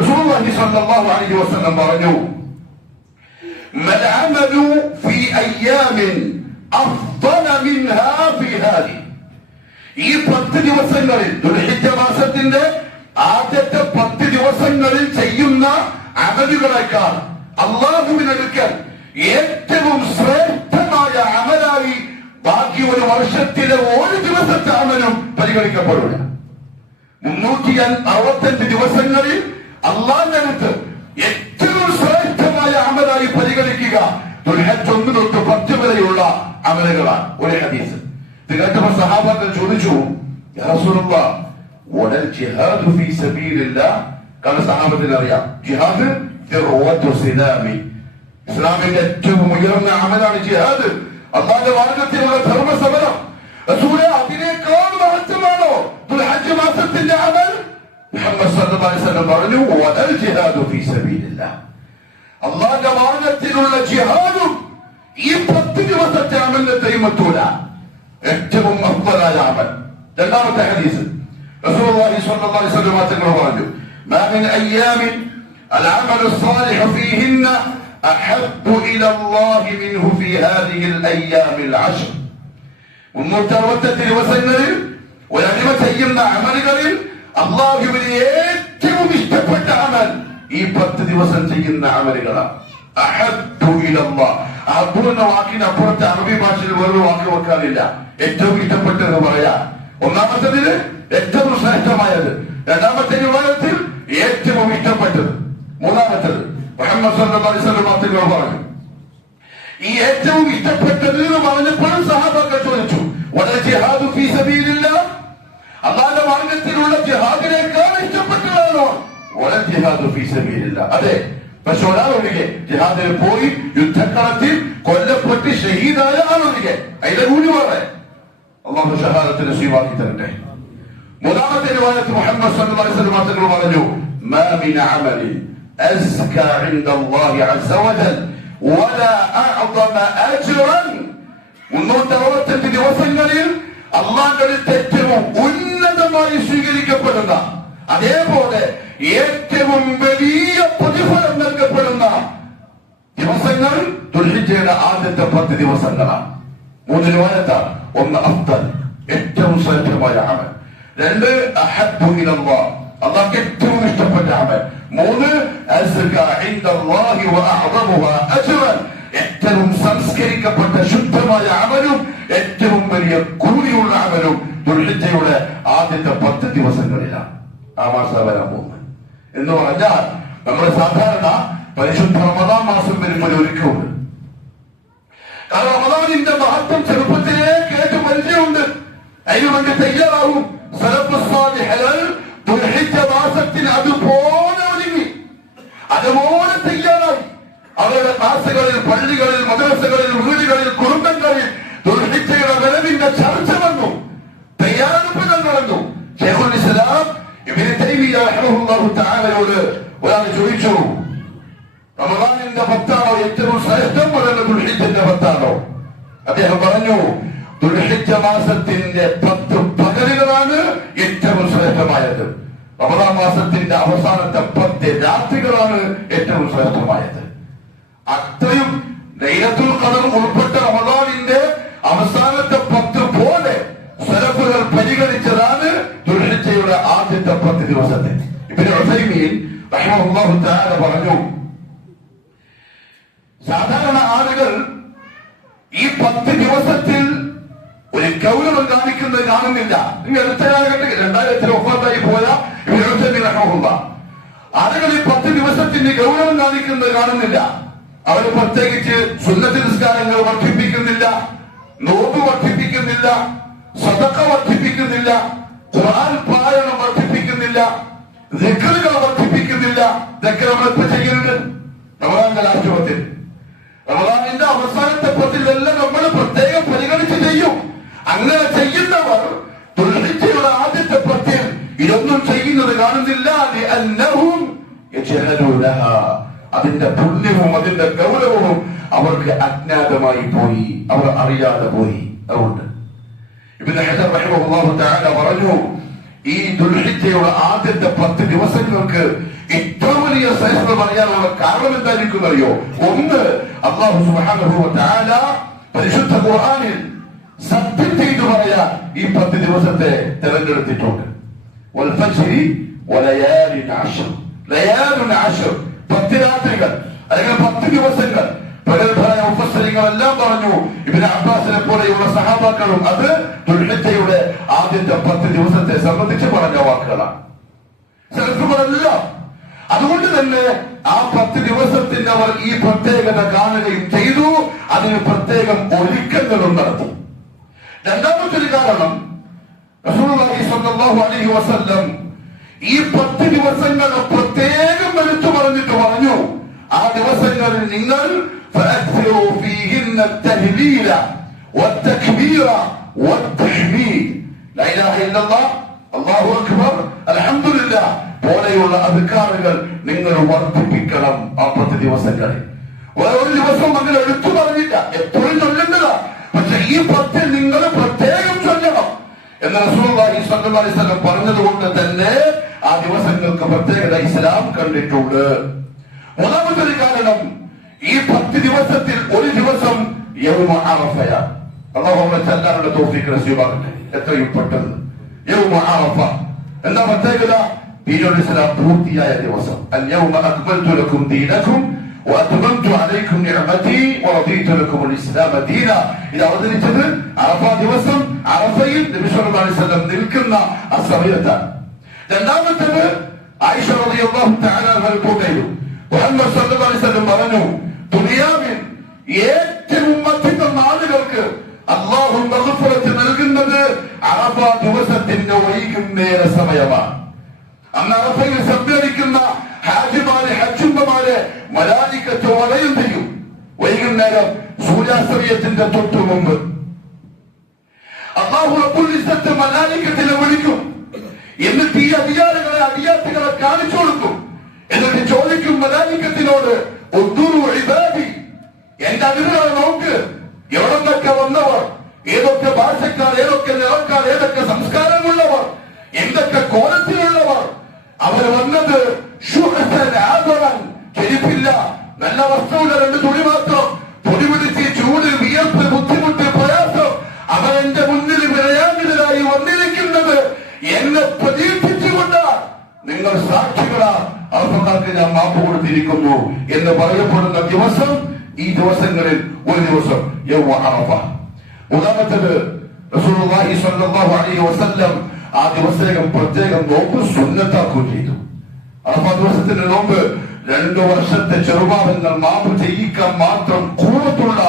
റസൂലുള്ളാഹി സ്വല്ലല്ലാഹു അലൈഹി വസല്ലം പറഞ്ഞു, മൽ അമലു ഫീ അയ്യാമിൻ അഫ്ദല മിൻഹാ ഫീ ഹാദി, ഈ 10 ദിവസങ്ങളിൽ, ദുൽഹിജ്ജ മാസത്തിന്റെ ആദ്യത്തെ 10 ദിവസങ്ങളിൽ ചെയ്യുന്ന അമലുകളേക്കാൾ അല്ലാഹുവിനടുക്കൽ ഏറ്റവും ശ്രേഷ്ഠമായ അമലായി ബാക്കി ഒരു വർഷത്തിലെ ഒരു ദിവസത്തെ അമലും പരിഗണിക്കപ്പെടില്ല. 365 ദിവസങ്ങളിൽ അല്ലാഹുവിന്റെ അടുത്ത് ഏറ്റവും ശ്രേഷ്ഠമായ അമലായി പരിഗണിക്കുക ദുൽഹജ്ജ് 1 തൊട്ട് 10 വരെയുള്ള അമലുകളാണ്. ഒരു ഹദീസ് ഇത് കേട്ടപ്പോൾ സഹാബാക്കൾ ചോദിച്ചു, യാ റസൂലല്ലാഹ് വലൽ ജിഹാദു ഫീ സബീലില്ലാഹ്, കാരണം സഹാബത്തിന് അറിയാം ജിഹാദ് ദിർവത്തു സിനാമി, ഇസ്ലാമിന്റെ ഏറ്റവും ഉയർന്ന അമലാണ് ജിഹാദ്, അല്ലാഹുവിന്റെ മാർഗ്ഗത്തിലുള്ള ധർമ്മസമരം. റസൂലേ, അതിനേക്കാൾ മഹത്വമാണോ ദുൽഹജ്ജ് മാസത്തിന്റെ അമൽ? മുഹമ്മദ് സല്ലല്ലാഹു അലൈഹി വസല്ലം പറഞ്ഞു, വലൽ ജിഹാദു ഫീ സബീലില്ലാഹ്, അല്ലാഹുവിന്റെ മാർഗ്ഗത്തിലുള്ള ജിഹാദും ഈ 10 ദിവസത്തെ അമലിനെ തെയ്മത്തൂല, ഏറ്റവും അഫ്ളലായ അമൽ. രണ്ടാമത്തെ ഹദീസ് റസൂലുള്ളാഹി സ്വല്ലല്ലാഹു അലൈഹി വസല്ലം തങ്ങൾ പറഞ്ഞു, മാ മിൻ അയ്യാമിൻ അൽഅമലു സ്സാലിഹു ഫീഹിന്ന അഹബ്ബു ഇലല്ലാഹി മിൻഹു ഫീ ഹാദിഹിൽ അയ്യാമിൽ അശ്ർ, 368 ദിവസങ്ങളിൽ ഒരു അടിമ ചെയ്യുന്ന അമലുകളിൽ അല്ലാഹുവിന് ഏറ്റവും ഇഷ്ടപ്പെട്ട അമൽ ഈ 10 ദിവസം ചെയ്യുന്ന അമലുകളാണ്. അഹബ്ബു ഇലല്ലാഹ്, അഹബ്ബു എന്ന വാക്കിന് അപ്പുറത്ത് അറബി ഭാഷയിൽ വേറൊരു വാക്ക് വെക്കാനില്ല. ഏറ്റവും ഇഷ്ടപ്പെട്ടത് പറയാ. ഒന്നാമത്തേതില് ഏറ്റവും ശ്രേഷ്ഠമായത്, രണ്ടാമത്തെ വിഭാഗത്തിൽ ഏറ്റവും ഇഷ്ടപ്പെട്ടത്, മൂന്നാമത്തേത് മുഹമ്മദ് സല്ലല്ലാഹു അലൈഹി വസല്ലം തങ്ങൾ പറഞ്ഞു. ഈ ഏറ്റവും ഇഷ്ടപ്പെട്ടത് എന്ന് പറഞ്ഞപ്പോഴും സഹാബാക്കൾ ചോദിച്ചു, വലൽ ജിഹാദു ഫീ സബീലില്ലാഹ്, അല്ലാഹുവിന്റെ മാർഗ്ഗത്തിലുള്ള ജിഹാദിനേക്കാൾ ഇഷ്ടപ്പെട്ടതാണോ? വലൽ ജിഹാദു ഫീ സബീലില്ലാഹ്, അതെ. പക്ഷെ ഒരാളൊഴികെ ജിഹാദിന് പോയി യുദ്ധക്കളത്തിൽ കൊല്ലപ്പെട്ട് ഷഹീദായ ആളൊഴികെ, അതിന്റെ കൂലി പറയാൻ അല്ലാഹു ഷഹാദത്ത് നസീബാക്കി തരട്ടെ. മൂന്നാമത്തെ റിവായത്ത് മുഹമ്മദ് സല്ലല്ലാഹു അലൈഹി വസല്ലം തങ്ങൾ പറഞ്ഞു, മാ മിൻ അമലിൻ അസ്കാ ഇൻദല്ലാഹി അസ്സ വജൽ വലാ അഅ്ദമ അജ്റൻ, 365 ദിവസങ്ങളിൽ അല്ലാഹുവിന്റെ അടുത്ത് ഏറ്റവും ഉന്നതമായി സ്വീകരിക്കപ്പെടുന്ന, അതേപോലെ ഏറ്റവും വലിയ പ്രതിഫലം നൽകപ്പെടുന്ന ദിവസങ്ങൾ ദുൽഹിജ്ജയുടെ ആദ്യത്തെ 10 ദിവസങ്ങളാണ്. 3 റിവായത്താണ്. ഒന്ന് അഫ്ദൽ, ഏറ്റവും ശ്രേഷ്ഠമായ അമൽ. 2 അഹബ്ബു ഇലല്ലാഹ്, അല്ലാഹുവിന് ഏറ്റവും ഇഷ്ടപ്പെട്ട അമൽ. 3 അസ്കാ ഇൻദല്ലാഹി വഅഅ്ദമുഹാ അജ്റൻ, ഏറ്റവും സംസ്കരിക്കപ്പെട്ട ശുദ്ധമായ അമലും ഏറ്റവും വലിയ കൂലിയുള്ള അമലും ദുൽഹിജ്ജയുടെ ആദ്യത്തെ 10 ദിവസങ്ങളിലാണ്. ആ മാസം വരാൻ പോകുന്നത് എന്ന് പറഞ്ഞാൽ നമ്മൾ സാധാരണ പരിശുദ്ധ റമദാൻ മാസം വരുമ്പോൾ ഒരുക്കമുണ്ട്. കാരണം റമദാനിന്റെ മഹത്വം ചെറുപ്പത്തിലേ കേട്ട് പരിചയമുണ്ട്. അതിനുവേണ്ടി തയ്യാറാവും. സലഫ് സ്വാലിഹ്കൾ ദുൽഹിജ്ജ മാസത്തിന് അതുപോലെ ഒരുങ്ങി, അതുപോലെ തയ്യാറായി. അവരുടെ ക്ലാസുകളിൽ, പള്ളികളിൽ, മദ്രസകളിൽ, വീടുകളിൽ, കുടുംബങ്ങളിൽ ദുൽഹിജ്ജയുടെ വരവിന്റെ ചർച്ച വന്നു, തയ്യാറെടുപ്പുകൾ നടന്നു. ശൈഖുൽ ഇസ്ലാം ഇബ്നു തൈമിയ്യ റഹിമഹുല്ലാഹു തആലയോട് ഒരാൾ ചോദിച്ചു, റമദാനിന്റെ 10 ഏറ്റവും ശ്രേഷ്ഠം, അതല്ല ദുൽഹിജ്ജന്റെ 10? അദ്ദേഹം പറഞ്ഞു, ദുൽഹിജ്ജ മാസത്തിന്റെ 10 പകലുകളാണ് ഏറ്റവും ശ്രേഷ്ഠമായത്. റമദാൻ മാസത്തിന്റെ അവസാനത്തെ 10 രാത്രികളാണ് ഏറ്റവും ശ്രേഷ്ഠമായത്. അത്രയും ലൈലത്തുൽ ഖദർ ഉൾപ്പെട്ട റമദാനിന്റെ അവസാനത്തെ 10 പോലെ സലഫുകൾ പരിഗണിച്ചതാണ് ദുൽഹിജ്ജയുടെ ആദ്യത്തെ 10 ദിവസത്തെ. ഇബ്നു ഉസൈമീൻ റഹിമഹുല്ലാഹു തആല പറഞ്ഞു, സാധാരണ ആളുകൾ ഈ 10 ദിവസത്തിൽ ഒരു ഗൗരവം കാണിക്കുന്നത് കാണുന്നില്ല. ഈ അടുത്ത കാലഘട്ടത്തിൽ 2000 ഒഫാത്തായി പോയ ഇബ്നു ഉസൈമീൻ റഹിമഹുല്ലാഹ്, ആളുകൾ ഈ 10 ദിവസത്തിന്റെ ഗൗരവം കാണിക്കുന്നത് കാണുന്നില്ല. അവർ പ്രത്യേകിച്ച് സുന്നത്ത് നിസ്കാരങ്ങൾ വർദ്ധിപ്പിക്കുന്നില്ല, നോമ്പ് വർദ്ധിപ്പിക്കുന്നില്ല, സദഖ വർദ്ധിപ്പിക്കുന്നില്ല, ഖുർആൻ പാരായണം വർദ്ധിപ്പിക്കുന്നില്ല, ദിക്റുകൾ വർദ്ധിപ്പിക്കുന്നില്ല. ഇതൊക്കെ നമ്മളിപ്പോ ചെയ്യുന്നുണ്ട്. റമദാനിന്റെ ലാസ്റ്റ് 10, റമദാനിന്റെ അവസാനത്തെ 10 നമ്മൾ പ്രത്യേകം പരിഗണിച്ച് ചെയ്യും. അങ്ങനെ ചെയ്യുന്നവർ ദുൽഹിജ്ജയുടെ ആദ്യത്തെ 10 ഇതൊന്നും ചെയ്യുന്നത് കാണുന്നില്ല. അതിന്റെ പുണ്യവും അതിന്റെ ഗൗരവവും അവർക്ക് അജ്ഞാതമായി പോയി, അവർ അറിയാതെ പോയി. അതുകൊണ്ട് ഇബ്നു ഹജർ റഹിമഹുല്ലാഹു തആല പറഞ്ഞു, ഈ ദുൽഹിജ്ജയുടെ ആദ്യത്തെ 10 ദിവസങ്ങൾക്ക് ഇത്ര വലിയ ശ്രേഷ്ഠത പറയാനുള്ള കാരണം എന്തായിരിക്കും അറിയോ? ഒന്ന്, അല്ലാഹു സുബ്ഹാനഹു വ തആല പരിശുദ്ധ ഖുർആനിൽ സത്യം ചെയ്തു പറയാൻ ഈ 10 ദിവസത്തെ തിരഞ്ഞെടുത്തിട്ടുണ്ട്. വൽ ഫജ്രി വലയാലിൻ അശ്ർ, ലയാലുൻ അശ്ർ, 10 രാത്രികൾ അല്ലെങ്കിൽ 10 ദിവസങ്ങൾ. പ്രഗത്ഭരായ മുഫസ്സിറുകളെല്ലാം പറഞ്ഞു, ഇബ്നു അബ്ബാസിനെ പോലെയുള്ള സഹാബാക്കളും അത് ദുൽഹിജ്ജയുടെ ആദ്യത്തെ 10 ദിവസത്തെ സംബന്ധിച്ച് പറഞ്ഞ വാക്കുകളാണ്. സലഫുകളെല്ലാം അതുകൊണ്ട് തന്നെ ആ 10 ദിവസത്തിന്റെ അവർ ഈ പ്രത്യേകത കാണുകയും ചെയ്തു. അതിന് പ്രത്യേകം ഒരുക്കങ്ങളും നടത്തി. രണ്ടാമത്തെ ഒരു കാരണം, റസൂലുള്ളാഹി സ്വല്ലല്ലാഹു അലൈഹി വസല്ലം ഈ 10 ദിവസങ്ങൾ പ്രത്യേകം എടുത്തു പറഞ്ഞിട്ട് പറഞ്ഞു, ആ ദിവസങ്ങളിൽ നിങ്ങൾ فأكثروا فيهن التهليل والتكبير والتحميد لا إله إلا الله الله أكبر الحمد لله പോലെയുള്ള അദ്കാറുകൾ നിങ്ങൾ വർദ്ധിപ്പിക്കണം ആ 10 ദിവസങ്ങളിൽ. ഒരു ദിവസവും അങ്ങനെ എടുത്തു പറഞ്ഞില്ല, എപ്പോഴും ചൊല്ലേണ്ടതാ. പക്ഷെ ഈ 10 നിങ്ങൾ പ്രത്യേകം ചൊല്ലണം എന്ന് റസൂലുള്ളാഹി സ്വല്ലല്ലാഹു അലൈഹി വസല്ലം പറഞ്ഞതുകൊണ്ട് തന്നെ ആ ദിവസങ്ങൾക്ക് പ്രത്യേകത ഇസ്ലാം കണ്ടിട്ടുണ്ട്. മൂന്നാമത്തെ ഒരു കാരണം, ഈ 10 ദിവസത്തിൽ ഒരു ദിവസം യൗമ അറഫയാണ്. അല്ലാഹു നമ്മളെ ചെല്ലാനുള്ള തൗഫീഖ് നസീബാക്കട്ടെ. എത്രയും പെട്ടെന്ന് യൗമ അറഫ എന്താ പ്രത്യേകത? ദീനുൽ ഇസ്ലാം പൂർത്തിയായ ദിവസം. അൽ യൗമ അക്മൽതു ലക്കും ദീനക്കും വഅത്മംതു അലൈക്കും നിഅമതി വറദീതു ലക്കും അൽ ഇസ്ലാമ ദീന. ഇത് അവതരിച്ചത് അറഫ ദിവസം, അറഫയിൽ നബി സല്ലല്ലാഹു അലൈഹി വസല്ലം നിൽക്കുന്ന ആ സമയത്താണ്. രണ്ടാമത്തേത്, ആയിഷ റളിയല്ലാഹു തആല അൻഹ റിപ്പോർട്ട് ചെയ്തു, മുഹമ്മദ് സല്ലല്ലാഹു അലൈഹി വസല്ലം പറഞ്ഞു, ദുനിയാവിൽ ഏറ്റവും അധികം ആളുകൾക്ക് അല്ലാഹു മഗ്ഫിറത്ത് നൽകുന്നത് അറഫ ദിവസത്തിന്റെ വൈകുന്നേര സമയമാണ്. അന്ന് അറഫയിൽ സമ്മേളിക്കുന്ന ഹാജിമാരെ, ഹജ്ജുമ്മമാരെ മലായികത്ത് വലയം ചെയ്യും. വൈകുന്നേരം സൂര്യാസ്തമയത്തിന്റെ തൊട്ടു മുമ്പ് അല്ലാഹു റബ്ബുൽ ഇസ്സത്ത് മലായികത്തിനെ വിളിക്കും. എന്നിട്ട് ഈ അടിയാത്തുകളെ കാണിച്ചു കൊടുക്കും. എന്നിട്ട് ചോദിക്കും മലായികത്തിനോട്, ഇബാദി, എന്റെ അടിമകളെ നോക്ക്, എവിടെ നിന്നൊക്കെ വന്നവർ, ഏതൊക്കെ ഭാഷക്കാർ, ഏതൊക്കെ നിറക്കാർ, ഏതൊക്കെ സംസ്കാരമുള്ളവർ, എന്തൊക്കെ കോലത്തിലുള്ളവർ. അവർ വന്നത് ചെരുപ്പില്ല, നല്ല വസ്ത്രമുള്ള 2 തുണി മാത്രം, പൊടി പിടിച്ച് ചൂട്, വിയർപ്പ്, ബുദ്ധിമുട്ട്, പ്രയാസം. അവർ എന്റെ മുന്നിൽ വിരയാനിതരായി വന്നിരിക്കുന്നത് എന്നെ പ്രതീക്ഷിച്ചുകൊണ്ടാണ്. നിങ്ങൾ സാക്ഷികളാ, അർഹക്കാർക്ക് ഞാൻ മാപ്പ് കൊടുത്തിരിക്കുന്നു എന്ന് പറയപ്പെടുന്ന ദിവസം, ഈ ദിവസങ്ങളിൽ ഒരു ദിവസം യൗമ അറഫ. മൂന്നാമത്തേത്, റസൂലുള്ളാഹി സ്വല്ലല്ലാഹു അലൈഹി വസല്ലം ആ ദിവസം പ്രത്യേകം നോമ്പ് സുന്നത്താക്കുകയും ചെയ്തു. അറഫ ദിവസത്തിന്റെ നോമ്പ് 2 വർഷത്തെ ചെറുപാപങ്ങൾ മാപ്പ് ചെയ്യിക്കാൻ മാത്രം കൂടത്തുള്ള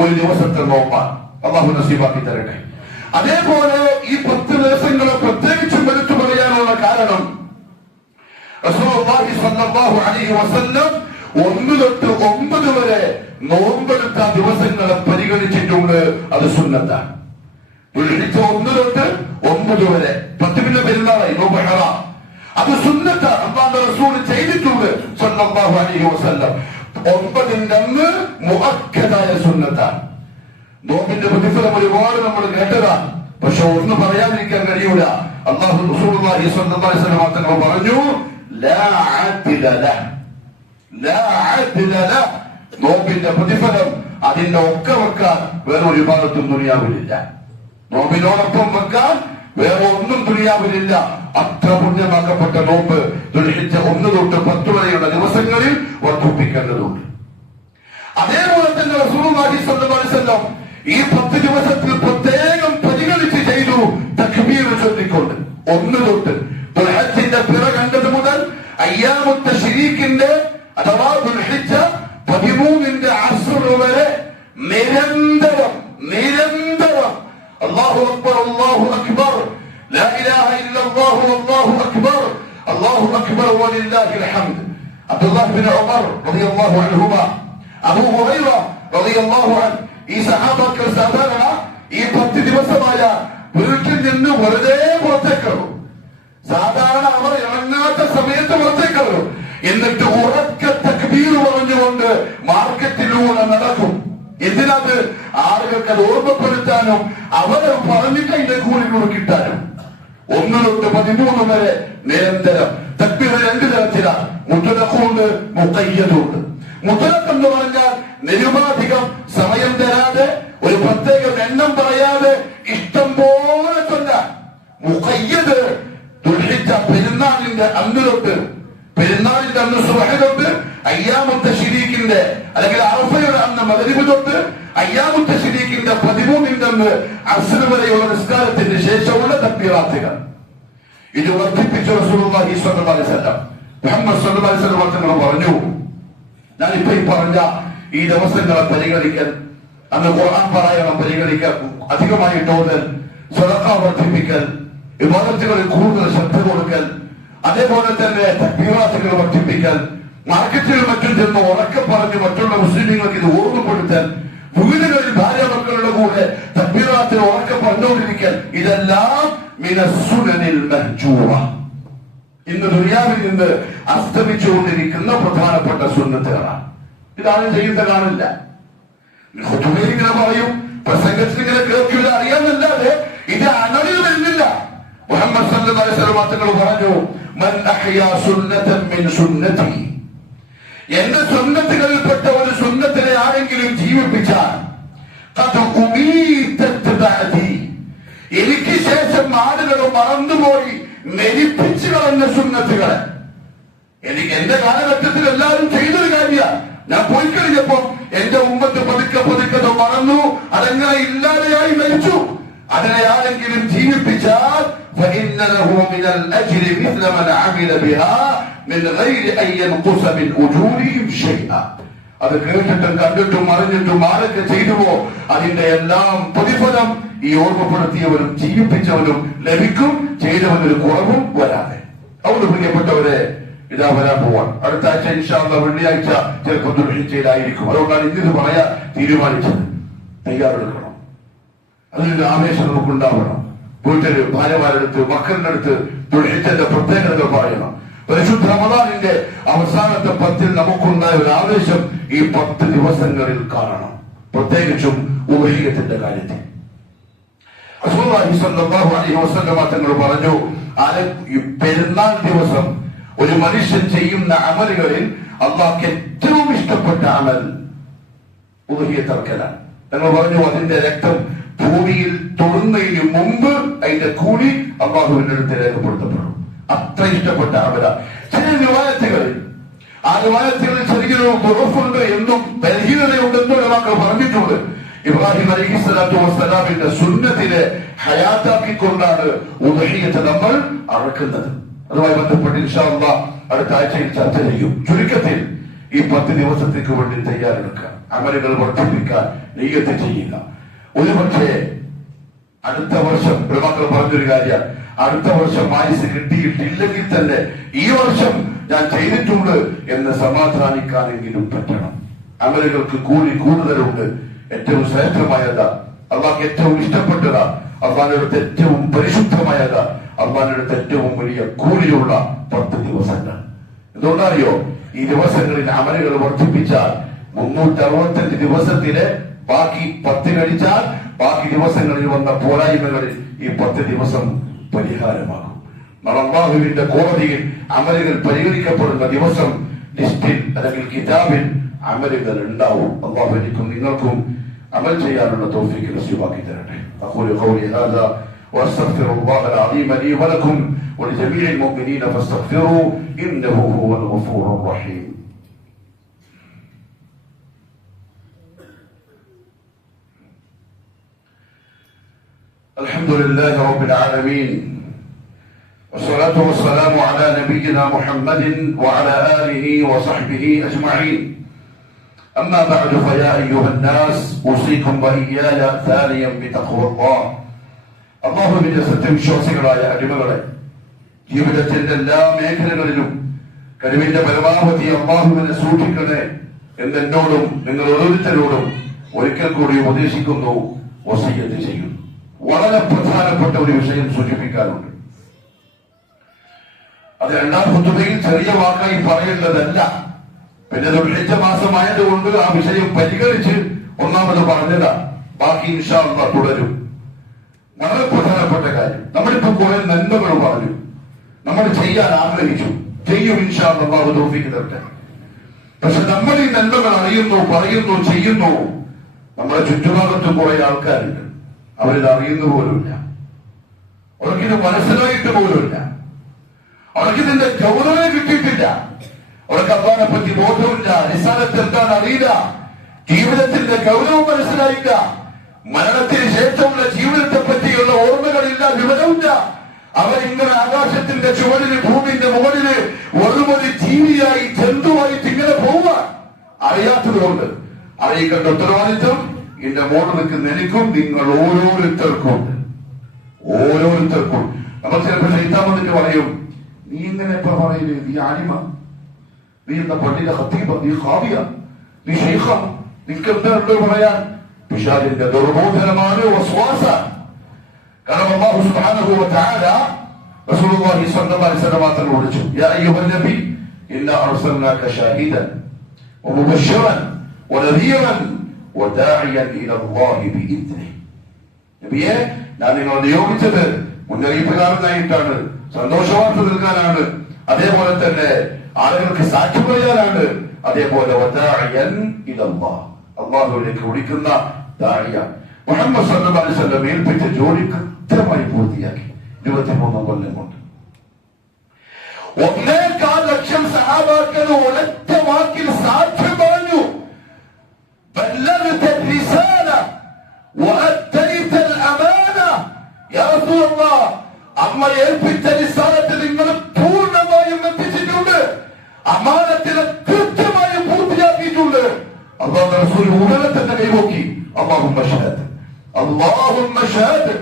ഒരു ദിവസത്തെ നോമ്പാണ്. അള്ളാഹു നസീബാക്കി തരട്ടെ. അതേപോലെ ഈ 10 ദിവസങ്ങളെ പ്രത്യേകിച്ചും എടുത്തു പറയാനുള്ള കാരണം റസൂലുള്ളാഹി സ്വല്ലല്ലാഹു അലൈഹി വസല്ലം 1 തൊട്ട് 9 വരെ നോമ്പെടുത്ത ദിവസങ്ങളെ പരിഗണിച്ചിട്ടുണ്ട്. അത് സുന്നത്താണ്. 1 തൊട്ട് 9 വരെ 10 പെരുന്നാളായി നോമ്പ് ഹറാം. അത് സുന്നത്താണ്. അല്ലാഹുവിന്റെ റസൂൽ ചെയ്തിട്ടുണ്ട് സ്വല്ലല്ലാഹു അലൈഹി വസല്ലം. 9ന്റെ അന്ന് മുഅക്കദായ സുന്നത്താണ്. നോമ്പിന്റെ പ്രതിഫലം ഒരുപാട് നമ്മൾ കേട്ടതാണ്. പക്ഷെ ഒന്ന് പറയാതിരിക്കാൻ കഴിയൂല. അല്ലാഹു റസൂലുള്ളാഹി സ്വല്ലല്ലാഹു അലൈഹി വസല്ലം തങ്ങൾ പറഞ്ഞു, ലാ അദ്ല ലഹ്, ലാ അദ്ല ലഹ്. നോമ്പിന്റെ പ്രതിഫലം അതിന്റെ ഒക്കെ വെക്കാൻ വേറെ ഒരു ഭാഗത്തും ദുനിയാവിലില്ല. നോമ്പിനോടൊപ്പം വെക്കാൻ വേറെ ഒന്നും ദുനിയാവിലില്ല. അത്ര പുണ്യമാക്കപ്പെട്ട നോമ്പ് ദുൽഹിജ്ജ 1 തൊട്ട് 10 വരെയുള്ള ദിവസങ്ങളിൽ വർദ്ധിപ്പിക്കേണ്ടതുണ്ട്. അതേപോലെ തന്നെ റസൂലുള്ളാഹി സ്വല്ലല്ലാഹു അലൈഹി വസല്ലം ഈ 10 ദിവസത്തിൽ പ്രത്യേകം പരിഗണിച്ച് ചെയ്തു തക്ബീർ ചൊല്ലിക്കൊണ്ട്. 1 തൊട്ട് ദുൽഹിജ്ജയുടെ പിറ കണ്ടത് മുതൽ അയ്യാമുത്ത ശരീക്കിന്റെ അഥവാ ദുൽഹിജ്ജ 13ന്റെ അസ്ർ വരെ നിരന്തരം അല്ലാഹു അക്ബർ, അല്ലാഹു അക്ബർ, ലാ ഇലാഹ ഇല്ലല്ലാഹു അല്ലാഹു അക്ബർ, അല്ലാഹു അക്ബർ വലില്ലാഹിൽ ഹംദ്. അബ്ദുല്ലാഹ് ബിൻ ഉമർ റളിയല്ലാഹു അൻഹുമ, അബൂ ഹുറൈറ റളിയല്ലാഹു അൻഹു, ഈ സഹാബാക്കൾ സാധാരണ ഈ 10 ദിവസമായ വീട്ടിൽ നിന്ന് വെറുതെ പുറത്തേക്കുള്ളൂ. സാധാരണ അവർ ഇറങ്ങാത്ത സമയത്ത് പുറത്തേക്കുള്ളൂ. എന്നിട്ട് ഉറക്ക തക്ബീർ പറഞ്ഞുകൊണ്ട് മാർക്കറ്റിലൂടെ നടക്കും. എന്തിനത്? ആളുകൾക്ക് അത് ഓർമ്മപ്പെടുത്താനും അവരെ പറഞ്ഞിട്ട് അതിന്റെ കൂലികൾ കിട്ടാനും. 1 തൊട്ട് 13 വരെ നിരന്തരം തക്ബീർ 2 തരത്തിലാണ്. മുത്തലഖുണ്ട്, മുഖയ്യദുണ്ട്. മുത്തലഖ് എന്ന് പറഞ്ഞാൽ നിരുപാധികം സമയം തരാതെ ഒരു പ്രത്യേക എണ്ണം പറയാതെ ഇഷ്ടം പോലെ ചൊല്ലാൻ. മുഖയ്യദ് ദുൽഹിജ്ജ പെരുന്നാളിന്റെ അന്ന് തൊട്ട്, പെരുന്നാളിന്റെ അന്ന് സുബ്ഹ് തൊട്ട് അയ്യാമുത്ത ശരീക്കിന്റെ അല്ലെങ്കിൽ അറഫയുടെ അന്ന് മഗ്രിബ് തൊട്ട് അയ്യാമുത്ത ശരീക്കിന്റെ 13ന്റെ അന്ന് അസ്ർ വരെയുള്ള നിസ്കാരത്തിന് ശേഷമുള്ള തക്ബീറാത്തുകൾ. ഇത് വർദ്ധിപ്പിച്ച റസൂലുള്ളാഹി സ്വല്ലല്ലാഹു അലൈഹി വസല്ലം മുഹമ്മദ് സ്വല്ലല്ലാഹു അലൈഹി വസല്ലം പറഞ്ഞു, ഞാനിപ്പോ ഈ പറഞ്ഞ ഈ ദിവസങ്ങളെ പരിഗണിക്കൽ, അന്ന് ഖുർആൻ പാരായണം പരിഗണിക്കൽ, അധികമായിട്ട് ഓതൽ, സദഖ വർദ്ധിപ്പിക്കൽ, ഇബാദത്തുകളിൽ കൂടുതൽ ശ്രദ്ധ കൊടുക്കൽ, അതേപോലെ തന്നെ തക്ബീറാത്തുകൾ വർദ്ധിപ്പിക്കൽ, മാർക്കറ്റിൽ മറ്റും ചെന്ന് ഉറക്കെ പറഞ്ഞ് മറ്റുള്ള മുസ്ലിങ്ങൾക്ക് ഇത് ഓർമ്മപ്പെടുത്തൽ, വീടുകളിൽ ഭാര്യ മക്കളുടെ കൂടെ തക്ബീറാത്തിൽ ഉറക്കെ പറഞ്ഞുകൊണ്ടിരിക്കൽ, ഇതെല്ലാം മിനസ്സുനനിൽ മഹ്ജൂറ, ഇന്ന് ദുനിയാവിൽ നിന്ന് അസ്തമിച്ചുകൊണ്ടിരിക്കുന്ന പ്രധാനപ്പെട്ട സുന്നത്തുകളാണ്. ഇതാരും ചെയ്യുന്ന കാണില്ല. ഇങ്ങനെ പറയും, പ്രസംഗത്തിൽ ഇങ്ങനെ കേൾക്കില്ല, അറിയാമെന്നല്ലാതെ ഇത് അണലിൽ വരുന്നില്ല. മുഹമ്മദ് സല്ലല്ലാഹു അലൈഹി വസല്ലം തങ്ങൾ പറഞ്ഞു, മൻ അഹ്യാ സുന്നതൻ മിൻ സുന്നതി, എന്റെ സുന്നത്തുകളിൽപ്പെട്ട ഒരു സുന്നത്തിനെ ആരെങ്കിലും ജീവിപ്പിച്ചാൽ ഖദ് ഉമീതത് ബഅദി, എനിക്ക് ശേഷം ആളുകൾ മറന്നുപോയി മെരിപ്പിച്ചു കളഞ്ഞ സുന്നത്തുകളെ. എനിക്ക് എന്റെ കാലഘട്ടത്തിൽ എല്ലാവരും ചെയ്തൊരു കാര്യമാണ്. ഞാൻ പോയി കഴിഞ്ഞപ്പോ എന്റെ ഉമ്മത്ത് പതുക്കെ മറന്നു, അതെങ്ങനെ ഇല്ലാതെയായി മരിച്ചു. അതിനെ ആരെങ്കിലും ജീവിപ്പിച്ചാൽ فإن له من الأجر مثل من عمل بها من غير أن ينقص من أجورهم شيئا. അത് കേട്ടിട്ടും കണ്ടിട്ടും അറിഞ്ഞിട്ടും ആരൊക്കെ ചെയ്തുവോ അതിന്റെ എല്ലാം പ്രതിഫലം ഈ ഓർമ്മപ്പെടുത്തിയവരും ജീവിപ്പിച്ചവരും ലഭിക്കും, ചെയ്തവനൊരു കുറവും വരാതെ. അതുകൊണ്ട് പ്രിയപ്പെട്ടവരെ, ഇതാ വരാൻ പോവാൻ അടുത്ത ആഴ്ച ഇൻഷാ അല്ലാഹ് വെള്ളിയാഴ്ച ചിലപ്പോൾ ദുൽഹിജ്ജയിലായിരിക്കും. അതുകൊണ്ടാണ് ഇന്നിത് പറയാൻ തീരുമാനിച്ചത്. തയ്യാറെടുക്കണം, അതിനൊരു ആവേശം നമുക്കുണ്ടാവണം. വീട്ടില് ഭാര്യമാരെടുത്ത് മക്കളുടെ അടുത്ത് ദുൽഹിജ്ജയുടെ പ്രത്യേകതകൾ പറയണം. പരിശുദ്ധ റമദാനിന്റെ അവസാനത്തെ 10ൽ നമുക്കുണ്ടായ ഒരു ആവേശം ഈ 10 ദിവസങ്ങളിൽ കാണണം, പ്രത്യേകിച്ചും ഉദ്ഹിയ്യത്തിന്റെ കാര്യത്തിൽ. റസൂലുള്ളാഹി സ്വല്ലല്ലാഹു അലൈഹി വസല്ലം തങ്ങൾ പറഞ്ഞു, പെരുന്നാൾ ദിവസം ഒരു മനുഷ്യൻ ചെയ്യുന്ന അമലുകളിൽ അള്ളാഹ്ക്ക് ഏറ്റവും ഇഷ്ടപ്പെട്ട അമൽ ഉദ്ഹിയ്യത്ത് അറക്കലാണ്. തങ്ങൾ പറഞ്ഞു, അതിന്റെ രക്തം ഭൂമിയിൽ തൊടുന്നതിന് മുമ്പ് അതിന്റെ കൂലി അള്ളാഹുവിന്റെ അടുത്ത് രേഖപ്പെടുത്തപ്പെടും. അത്ര ഇഷ്ടപ്പെട്ട അമല. ചില റിവായത്തുകളിൽ ആ റിവായത്തുകളിൽ ചെറിയൊരു കുറവുണ്ട് എന്നും ബലഹീനതയുണ്ടെന്നും നമുക്ക് പറഞ്ഞിട്ടുണ്ട്. ഇബ്രാഹിം അലൈഹിസ്സലാത്തു വസ്സലാമിന്റെ സുന്നത്തിനെ ഹയാത്താക്കിക്കൊണ്ടാണ് ഉദ്ഹിയ്യത്ത് നമ്മൾ അറക്കുന്നത്. അതുമായി ബന്ധപ്പെട്ട് ഇൻഷാ അല്ലാഹ് അടുത്ത ആഴ്ചയിൽ ചർച്ച ചെയ്യും. ചുരുക്കത്തിൽ ഈ 10 ദിവസത്തേക്ക് വേണ്ടി തയ്യാറെടുക്കാം. അമലുകൾ വർദ്ധിപ്പിക്കാൻ നിയ്യത്ത് ചെയ്യുക. ഒരുപക്ഷെ അടുത്ത വർഷം ഉലമാക്കൾ പറഞ്ഞൊരു കാര്യം, അടുത്ത വർഷം ആയുസ് കിട്ടിയിട്ടില്ലെങ്കിൽ തന്നെ ഈ വർഷം ഞാൻ ചെയ്തിട്ടുണ്ട് എന്ന് സമാധാനിക്കാനെങ്കിലും പറ്റണം. അമലുകൾക്ക് കൂലി കൂടുതലുണ്ട്. ഏറ്റവും ശ്രേഷ്ഠമായത, അള്ളാഹ്ക്ക് ഏറ്റവും ഇഷ്ടപ്പെട്ടത, അള്ളാഹിന്റെ അടുത്ത് ഏറ്റവും പരിശുദ്ധമായത, അള്ളാഹിന്റെ അടുത്ത് ഏറ്റവും വലിയ കൂലിയുള്ള 10 ദിവസങ്ങൾ. എന്തുകൊണ്ടറിയോ? ഈ ദിവസങ്ങളിൽ അമലുകൾ വർദ്ധിപ്പിച്ചാൽ 365 ദിവസത്തിലെ ബാക്കി 10 കഴിച്ചാൽ ബാക്കി ദിവസങ്ങളിൽ വന്ന പോരായ്മകളിൽ ഈ 10 ദിവസം പരിഹാരമാകും. അല്ലാഹുവിന്റെ കോടതിയിൽ അമലുകൾ പരിഗണിക്കപ്പെടുന്ന ദിവസം ലിസ്റ്റിൽ അല്ലെങ്കിൽ കിതാബിൽ അമലുകൾ ഉണ്ടാവും. അല്ലാഹു എനിക്കും നിങ്ങൾക്കും അമൽ ചെയ്യാനുള്ള തൗഫീഖ് നസീബാക്കി തരട്ടെ. അഖൂലു ഖൗലി ഹാദാ വഅസ്തഗ്ഫിറുല്ലാഹ അൽ-അലീമ ലീ വലക്കും വലിജമീഇൽ മുഅ്മിനീന ഫസ്തഗ്ഫിറൂ ഇന്നഹു ഹുവൽ ഗഫൂറുർ റഹീം. الحمد لله رب العالمين والصلاة والسلام على نبينا محمد وعلى آله وصحبه أجمعين. أما بعد فيا أيها الناس أوصيكم وإياي ثانيا بتقوى الله. അല്ലാഹുവിന്റെ സത്യവിശ്വാസികളായ അടിമകളെ, ജീവിതത്തിന്റെ എല്ലാ മേഖലകളിലും കഴിവിന്റെ പരമാവധി അല്ലാഹുവിനെ സൂക്ഷിക്കണേ എന്നോടും നിങ്ങൾ ഓരോരുത്തരോടും ഒരിക്കൽ കൂടി ഉപദേശിക്കുന്നു, വസിയ്യത്ത് ചെയ്യുന്നു. വളരെ പ്രധാനപ്പെട്ട ഒരു വിഷയം സൂചിപ്പിക്കാനുണ്ട്. അത് രണ്ടാം ഖുതുബയിൽ ചെറിയ വാക്കായി പറയേണ്ടതല്ല. പിന്നെ ദുൽഹിജ്ജ മാസമായതുകൊണ്ട് ആ വിഷയം പരിഗണിച്ച് ഒന്നാമത് പറഞ്ഞതാ. ബാക്കി ഇൻഷാ അല്ലാഹ് തുടരും. വളരെ പ്രധാനപ്പെട്ട കാര്യം, നമ്മളിപ്പോ കുറെ നന്മകൾ പറഞ്ഞു, നമ്മൾ ചെയ്യാൻ ആഗ്രഹിച്ചു, ചെയ്യും ഇൻഷാ അല്ലാഹ് തൗഫീഖ് തരട്ടെ. പക്ഷെ നമ്മൾ ഈ നന്മകൾ അറിയുന്നു, പറയുന്നു, ചെയ്യുന്നു. നമ്മുടെ ചുറ്റുഭാഗത്ത് കുറെ ആൾക്കാരുണ്ട്, അവരിത് അറിയുന്ന പോലുമില്ല, അവർക്കിത് മനസ്സിലായിട്ട് പോലുമില്ല, അവർക്കിതിന്റെ ഗൗരവം കിട്ടിയിട്ടില്ല, അവർക്ക് അള്ളാഹിനെ പറ്റി ബോധമില്ല, റിസാലത്ത് എന്താണ് അറിയില്ല, ജീവിതത്തിന്റെ ഗൗരവം മനസ്സിലായില്ല, മരണത്തിന് ശേഷമുള്ള ജീവിതത്തെ പറ്റിയുള്ള ഓർമ്മകളില്ല, വിവരമില്ല. അവരിങ്ങനെ ആകാശത്തിന്റെ ചുവടില്, ഭൂമിന്റെ മുകളില് വെറുമൊരു ജീവിയായി, ജന്തുവായിട്ട് ഇങ്ങനെ പോവാൻ അറിയാത്തതുകൊണ്ട് അറിയിക്കേണ്ട ഉത്തരവാദിത്വം എന്റെ മോട് നിൽക്കുന്ന എനിക്കും നിങ്ങൾ ഓരോരുത്തർക്കും. നമ്മൾ ചിലപ്പോൾ ശൈത്താൻ വന്നിട്ട് പറയും, നീ ഇങ്ങനെ എപ്പോ പറയുന്നത്, നീ ആലിമ, നീ എന്ന പള്ളിയിലെ ഖതീബ, നീ ഖാദിയ, നീ ശൈഖ, നിനക്ക് എന്താ പറയാൻ? പിശാചിന്റെ ദുർബോധനമാണ്, വസ്വാസ. കാരണം അല്ലാഹു സുബ്ഹാനഹു വ തആല റസൂലുള്ളാഹി സ്വല്ലല്ലാഹു അലൈഹി വസല്ലം മാത്രം വിളിച്ചു, യാ അയ്യുഹൻ നബി ഇന്നാ അർസൽനാക ഷാഹിദൻ വമുബശ്ശിറൻ വനദീറൻ വദാഇയൻ ഇലല്ലാഹി ബിഇദ്നിഹി. നബിയെ, ഞാൻ നിങ്ങളെ നിയോഗിച്ചത് മുന്നറിയിപ്പുകാരനായിട്ടാണ്, സന്തോഷവാർത്ത നൽകാനാണ്, അതേപോലെ തന്നെ ആളുകൾക്ക് സാക്ഷി പറയാനാണ്, അതേപോലെ വദാഇയൻ ഇലല്ലാഹ്, അല്ലാഹുവിലേക്ക് വിളിക്കുന്ന ദാഇയ. മുഹമ്മദ് സല്ലല്ലാഹു അലൈഹി വസല്ലം ഏൽപ്പിച്ച ജോലി കൃത്യമായി പൂർത്തിയാക്കി 23 കൊല്ലം കൊണ്ട്. 1.25 ലക്ഷം സഹാബാക്കൾ ഒരൊറ്റ വാക്കിൽ സാക്ഷ്യം പറഞ്ഞു, بلغت الرسالة وأديت الأمانة. يا رسول الله, അമ്മ ഏൽപ്പിച്ച റിസാലത്ത് നിങ്ങൾ പൂർണ്ണമായും എത്തിച്ചിട്ടുണ്ട്, അമാനത്തിനെ കൃത്യമായും പൂർത്തിയാക്കിയിട്ടുണ്ട്. അല്ലാഹുവിന്റെ റസൂൽ ഉടനെ തന്നെ കൈവോക്കി, അല്ലാഹുമ്മ ഷഹദ്, അല്ലാഹുമ്മ ഷഹദ്,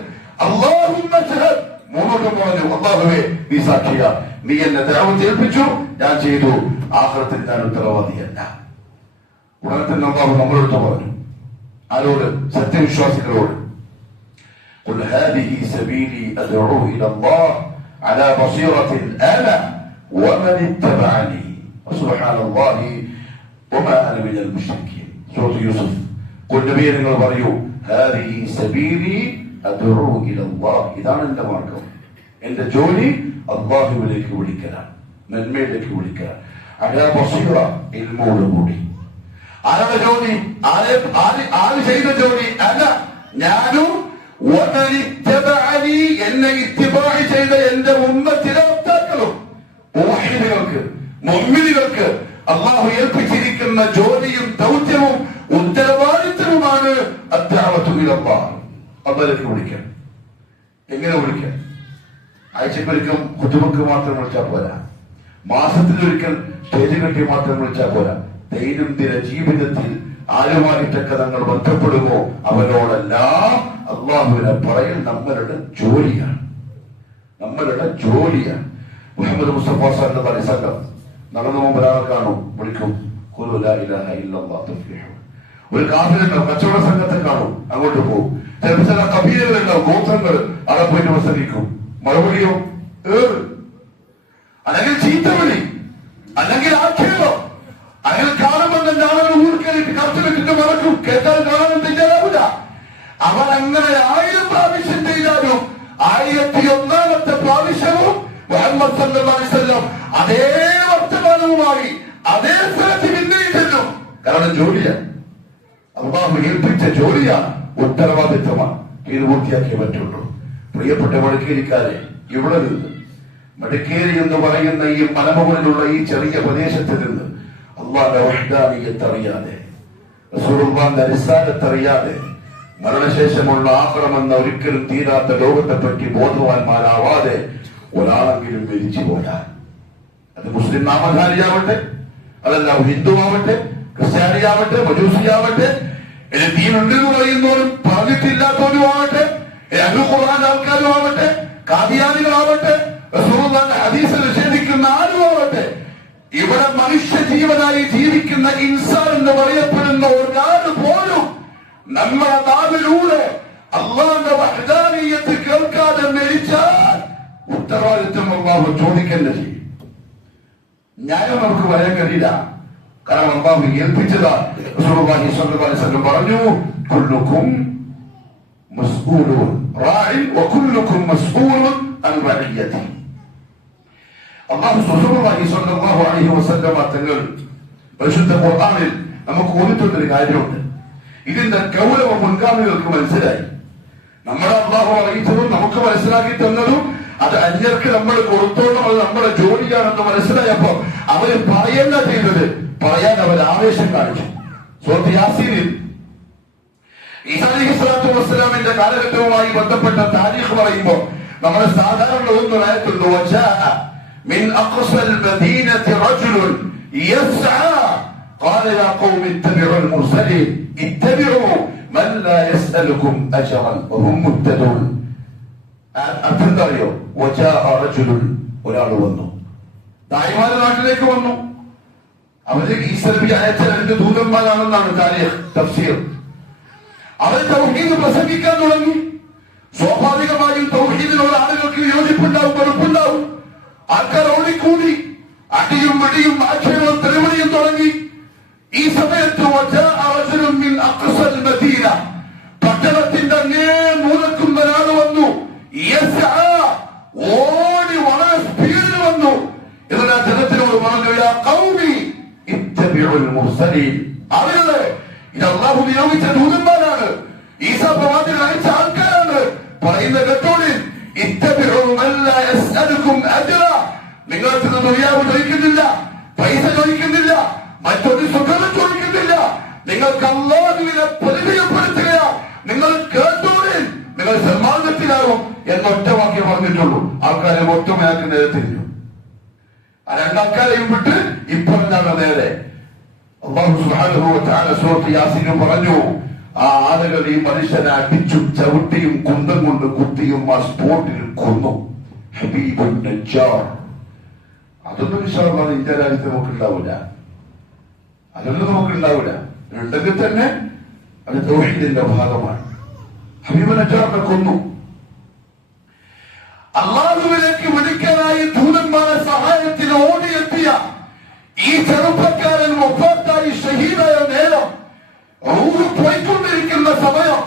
അല്ലാഹുമ്മ ഷഹദ്. മൂന്നോട്ടും പറഞ്ഞു, അല്ലാഹുവേ നീ സാക്ഷിയാ, നീ എന്നെ ദഅവത്ത് ഏൽപ്പിച്ചു, ഞാൻ ചെയ്തു, ആഖിറത്തിൽ ഞാൻ ഉത്തരവാദിയല്ല. ഉടനെ തന്നെ അല്ലാഹു നമ്മളോട് പറഞ്ഞു, ആരോട്? സത്യവിശ്വാസികളോട്. قل هذه سبيلي أدعو إلى الله على بصيرة أنا ومن اتبعني وسبحان الله وما أنا من المشركين. سورة يوسف. قل نبي നിങ്ങൾ പറയൂ, هذه سبيلي أدعو إلى الله, ഇതാണ് എന്റെ മാർഗം, എന്റെ ജോലി അല്ലാഹുവിലേക്ക് വിളിക്കലാണ്, നന്മയിലേക്ക് വിളിക്കലാണ്. അലാ ബസീറ, ഇൽമോടുകൂടി. ആരുടെ ജോലി? ആര് ചെയ്ത ജോലി? അല്ല, ഞാനും എന്നെ ഇത്തിബാഅ് ചെയ്ത എന്റെ ഉമ്മത്തിലെ വക്താക്കളും. മുഅ്മിനുകൾക്ക്, മുഅ്മിനുകൾക്ക് അല്ലാഹു ഏൽപ്പിച്ചിരിക്കുന്ന ജോലിയും ദൗത്യവും ഉത്തരവാദിത്തവുമാണ് അദ്ദഅവതു ഇലല്ലാഹ്, അല്ലാഹുവിലേക്ക് വിളിക്കാൻ. എങ്ങനെ വിളിക്കാൻ? ആഴ്ചക്കൊരിക്കൽ ഖുതുബക്ക് മാത്രം വിളിച്ചാൽ പോരാ, മാസത്തിലൊരിക്കൽ സ്റ്റേജ് കെട്ടി മാത്രം വിളിച്ചാൽ പോരാ. ദൈനംദിന ജീവിതത്തിൽ ആരുമായിട്ടൊക്കെ നമ്മൾ ബന്ധപ്പെടുമോ അവരോടെല്ലാം അള്ളാഹുവിനെ പറയൽ നമ്മളുടെ ജോലിയാണ്. മുഹമ്മദ് മുസ്തഫ സല്ലല്ലാഹു അലൈഹി വസല്ലം നടന്നു പോകുമ്പോൾ ഒരാളെ കാണും, വിളിക്കും ഖുലു ലാ ഇലാഹ ഇല്ലല്ലാഹ് തുഫ്ലിഹു. ഒരു കാഫിലുണ്ടാവും, കച്ചവട സംഘത്തെ കാണും, അങ്ങോട്ട് പോകും. ചില കബീലകളുണ്ടാവും, ഗോത്രങ്ങൾ, അവിടെ പോയിട്ട് പ്രസംഗിക്കും. മറുപടിയോ അല്ലെങ്കിൽ ചീത്തവിളി, അല്ലെങ്കിൽ ആക്ഷേപം. അങ്ങനെ കാണുമ്പോൾ തന്നെ ആളുകൾ ഊർക്കേറിട്ട് കർച്ചവിട്ടിട്ട് മറക്കും, കേട്ടാൽ കാണാനും തയ്യാറാവില്ല. അവൻ അങ്ങനെ 1000 പ്രാവശ്യം ചെയ്താലും 1001ാമത്തെ പ്രാവശ്യവും മുഹമ്മദ് സല്ലല്ലാഹു അലൈഹി വസല്ലം അതേ വർത്തമാനവുമായി അതേ സ്ഥലത്ത് പിന്നെയും ചെല്ലും. കാരണം ജോലിയാണ്, അള്ളാഹു ഏൽപ്പിച്ച ജോലിയാണ്, ഉത്തരവാദിത്വമാണ്. ഇത് പൂർത്തിയാക്കിയേ പറ്റുള്ളൂ. പ്രിയപ്പെട്ട മടക്കേരിക്കാരെ, ഇവിടെ നിന്ന് മടക്കേരി എന്ന് പറയുന്ന ഈ മലമുകളിലുള്ള ഈ ചെറിയ പ്രദേശത്ത് നിന്ന് അള്ളാഹുവിന്റെ വഹ്ദാനിയത്ത് അറിയാതെ, റസൂലുള്ളാഹിന്റെ റിസാലത്ത് അറിയാതെ, മരണശേഷമുള്ള ആഖിറമെന്ന ഒരിക്കലും തീരാത്ത ലോകത്തെ പറ്റി ബോധവാന്മാരാവാതെ ഒരാളെങ്കിലും മരിച്ചു പോയാൽ, അത് മുസ്ലിം നാമധാരിയാവട്ടെ, അതല്ല ഹിന്ദുവാവട്ടെ, ക്രിസ്ത്യാനിയാവട്ടെ, മജൂസിയാവട്ടെ, ദീനുണ്ട് എന്ന് പറയുന്നവരും പറഞ്ഞിട്ടില്ലാത്തവരും ആവട്ടെ, ഖുർആൻ ആൾക്കാരും ആവട്ടെ, കാദിയാനികളാവട്ടെ, റസൂലുള്ളാഹിന്റെ ഹദീസ് നിഷേധിക്കുന്ന ആരുമാവട്ടെ, ഇവിടെ മനുഷ്യ ജീവനായി ജീവിക്കുന്ന ഇൻസാൻ എന്ന് പറയപ്പെടുന്ന ഒരാൾ പോലും നമ്മുടെ നാവിലൂടെ അള്ളാഹുവിന്റെ വഹ്ദാനിയത്ത് കേൾക്കാതെ മരിച്ചാൽ ഉത്തരവാദിത്വം അള്ളാഹു ചോദിക്കേണ്ട ചെയ്യും. ന്യായം നമുക്ക് പറയാൻ കഴിയില്ല. കാരണം അള്ളാഹു ഏൽപ്പിച്ചതാണ്. റസൂലുള്ളാഹി സ്വല്ലല്ലാഹു അലൈഹി വസല്ലം പറഞ്ഞു, കുല്ലുക്കും മസ്ഊലുൻ റാഇൻ വകുല്ലുക്കും മസ്ഊലുൻ അൻ റഇയതി. റസൂലുള്ളാഹി സ്വല്ലല്ലാഹു അലൈഹി വസല്ലം തങ്ങൾ പരിശുദ്ധ ഖുർആനിൽ നമുക്ക് ഓതിട്ടുള്ളൊരു കാര്യമുണ്ട്. ഇതിന്റെ ഗൗരവം മുൻഗാമികൾക്ക് മനസ്സിലായി. നമ്മുടെ അള്ളാഹു അറിയിച്ചതും നമുക്ക് മനസ്സിലാക്കി തന്നതും അത് അന്യർക്ക് നമ്മൾ കൊടുത്തോളും, അത് നമ്മുടെ ജോലിയാണെന്ന് മനസ്സിലായപ്പോ അവര് പറയണ്ട ചെയ്തത്, പറയാൻ അവർ ആവേശം കാണിച്ചു. സൂറത്ത് യാസീനിൽ ഈസാ അലൈഹിസ്സലാത്തു വസ്സലാമിന്റെ കാലഘട്ടവുമായി ബന്ധപ്പെട്ട താരീഖ് പറയുമ്പോൾ നമ്മൾ സാധാരണ ഒന്ന് ആയത്തുണ്ട്, വജാഅ മിൻ അഖ്സൽ മദീനത്തി റജുലുൻ യസ്ആ ഖാല യാ ഖൗമി ഇത്തബിഉൽ മുർസലീൻ ഇത്തബിഉ മൻ ലാ യസ്അലുകും അജ്റൻ വഹും മുഹ്തദൂൻ. അർത്ഥം എന്താ അറിയോ? വജാഅ റജുലുൻ, ഒരാൾ വന്നു, ദായിമാരുടെ നാട്ടിലേക്ക് വന്നു. അവര് ഈസാ നബി അയച്ച 2 ദൂതന്മാരാണെന്നാണ് താരീഖ് തഫ്സീർ. അവർ തൗഹീദ് പ്രസംഗിക്കാൻ തുടങ്ങി. സ്വാഭാവികമായും തൗഹീദിനോട് ആളുകൾക്ക് യോജിപ്പുണ്ടാവും, വെറുപ്പുണ്ടാവും. ആൾക്കാർ ഓടിക്കൂടി, അടിയും വെടിയും ആക്ഷേപവും തെരുവിളിയും തുടങ്ങി. ഈ സമയത്ത് പട്ടണത്തിന്റെ അങ്ങേ മൂലക്കുന്ന ഒരാൾ വന്നു, ഓടി വളരെ സ്പീഡിൽ വന്നു. ഇതിനാ ജനത്തിനോട് പറഞ്ഞു, യാ ഖൗമി ഇത്തബിഉൽ മുർസലീൻ, ആളുകളെ ഇത് അല്ലാഹു നിയോഗിച്ച ദൂതന്മാരാണ്, ഈസാ പ്രവാചകൻ അയച്ച ആൾക്കാരാണ്, പറയുന്ന കേട്ടോളിൻ. ഇത്തബിഉ മൻ ലാ യസ്അലുകും അജ്റ, നിങ്ങൾക്ക് ദുനിയാവ് ചോദിക്കുന്നില്ല, പൈസ ചോദിക്കുന്നില്ല, മറ്റൊരു സുഖം ചോദിക്കുന്നില്ല, നിങ്ങൾക്ക് അല്ലാഹുവിനെ പരിചയപ്പെടുത്തുകയാ, നിങ്ങൾ കേട്ടോളിൻ, നിങ്ങൾ സമ്മാനത്തിലാകും എന്നൊറ്റ വാക്യം പറഞ്ഞിട്ടുള്ളൂ. ആൾക്കാരെ ഒറ്റമയാക്കി നേരെ തിരിഞ്ഞു. ആ 2 ആൾക്കാരെയും വിട്ട് ഇപ്പറഞ്ഞാണ് നേരെ. അല്ലാഹു സുബ്ഹാനഹു വ തആല സൂറത്ത് യാസീനിൽ പറഞ്ഞു, ആ ആളുകൾ ഈ മനുഷ്യനെ അടിച്ചും ചവിട്ടിയും കുന്തം കൊണ്ട് കുത്തിയും ആ സ്പോട്ടിൽ കൊന്നു. ഹബീബുൻ നജ്ജാർ. അതൊന്നും വിശ്വാസമാണ് ഇന്ത്യ രാജ്യത്ത് നമുക്കുണ്ടാവില്ല, അതൊന്നും നമുക്കുണ്ടാവില്ല. ഉണ്ടെങ്കിൽ തന്നെ അത് തൗഹീദിന്റെ ഭാഗമാണ്. ഹബീബുൻ നജ്ജാറിനെ കൊന്നു. അല്ലാഹുവിലേക്ക് വിളിക്കാനായി ദൂതന്മാരെ സഹായത്തിന് ഓടിയെത്തിയ ഈ ചെറുപ്പക്കാരൻ വഫാത്തായി ഷഹീദായ നേരം, റൂഹ് പോയിക്കൊണ്ടിരിക്കുന്ന സമയം,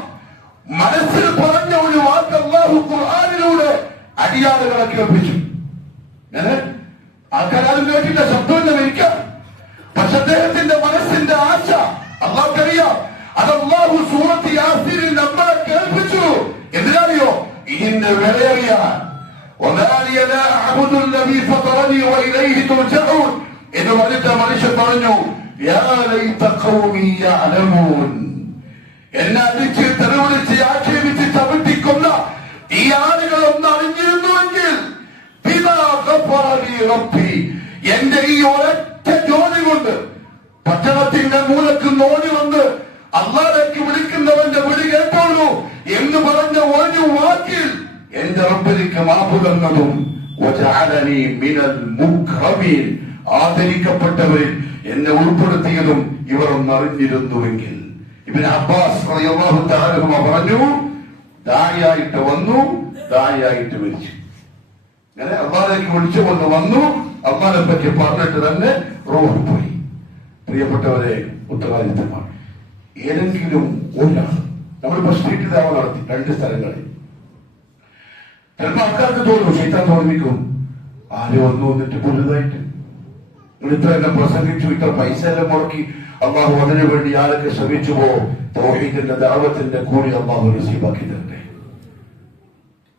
മനസ്സിൽ പറഞ്ഞ ഒരു വാക്ക് അല്ലാഹു ഖുർആനിലൂടെ അടിയാറുകളെ കേൾപ്പിച്ചു. ആൾക്കാരും കേട്ടില്ല, ശബ്ദം ഇരിക്കാം. പക്ഷെ അദ്ദേഹത്തിന്റെ മനസ്സിന്റെ ആശ അല്ലാഹുക്കറിയാം. അത് അല്ലാഹു സൂറത്ത് യാസീനിൽ നമ്മളെ കേൾപ്പിച്ചു. എന്തിനറിയോ? ഇതിന്റെ വിലയറിയാൻ. എന്ന് പറഞ്ഞിട്ട് മനുഷ്യൻ പറഞ്ഞു, എന്നെ അടിച്ച് തെരുവിളിച്ച് ആക്ഷേപിച്ച് ചവിട്ടിക്കൊന്ന ഈ ആളുകൾ ഒന്ന് അറിഞ്ഞിരുന്നുവെങ്കിൽ, എന്റെ ഈ ഒരൊറ്റ ജോലി കൊണ്ട് പട്ടണത്തിന്റെ മൂലക്ക് നോടി വന്ന് അള്ളാഹുവിലേക്ക് വിളിക്കുന്നവന്റെ വിളി കേട്ടോളൂ എന്ന് പറഞ്ഞ ഒരു വാക്കിൽ എന്റെ റബ്ബിലേക്ക് മാപ്പ് തന്നതും ആദരിക്കപ്പെട്ടവരിൽ എന്നെ ഉൾപ്പെടുത്തിയതും ഇവർ ഒന്നറിഞ്ഞിരുന്നുവെങ്കിൽ. ഇബ്നു അബ്ബാസ് റളിയല്ലാഹു തആല പറഞ്ഞു, ദായിയായിട്ട് വന്നു, ദായിയായിട്ട് മരിച്ചു. അങ്ങനെ അള്ളാഹുവിലേക്ക് വിളിച്ചുകൊണ്ട് വന്നു, അള്ളാഹിനെ പറ്റി പറഞ്ഞിട്ട് തന്നെ റൂഹ് പോയി. പ്രിയപ്പെട്ടവരെ, ഉത്തരവാദിത്തമാണ്. ഏതെങ്കിലും ഒരാൾ നമ്മളിപ്പോ സ്ട്രീറ്റ് ദേവ നടത്തി 2 സ്ഥലങ്ങളിൽ. ചിലപ്പോൾ ആൾക്കാർക്ക് തോന്നും, ശൈത്താൻ തോന്നിക്കും, ആരും ഒന്നും വന്നിട്ട് പുതുതായിട്ട് നിങ്ങൾ ഇത്ര എല്ലാം പ്രസംഗിച്ചു, ഇത്ര പൈസ എല്ലാം മുടക്കി, അള്ളാഹു അതിനു വേണ്ടി ആരൊക്കെ ശ്രമിച്ചുവോ തൗഹീദിന്റെ ദഅവത്തിന്റെ കൂടി അള്ളാഹു നസീബാക്കി തരട്ടെ.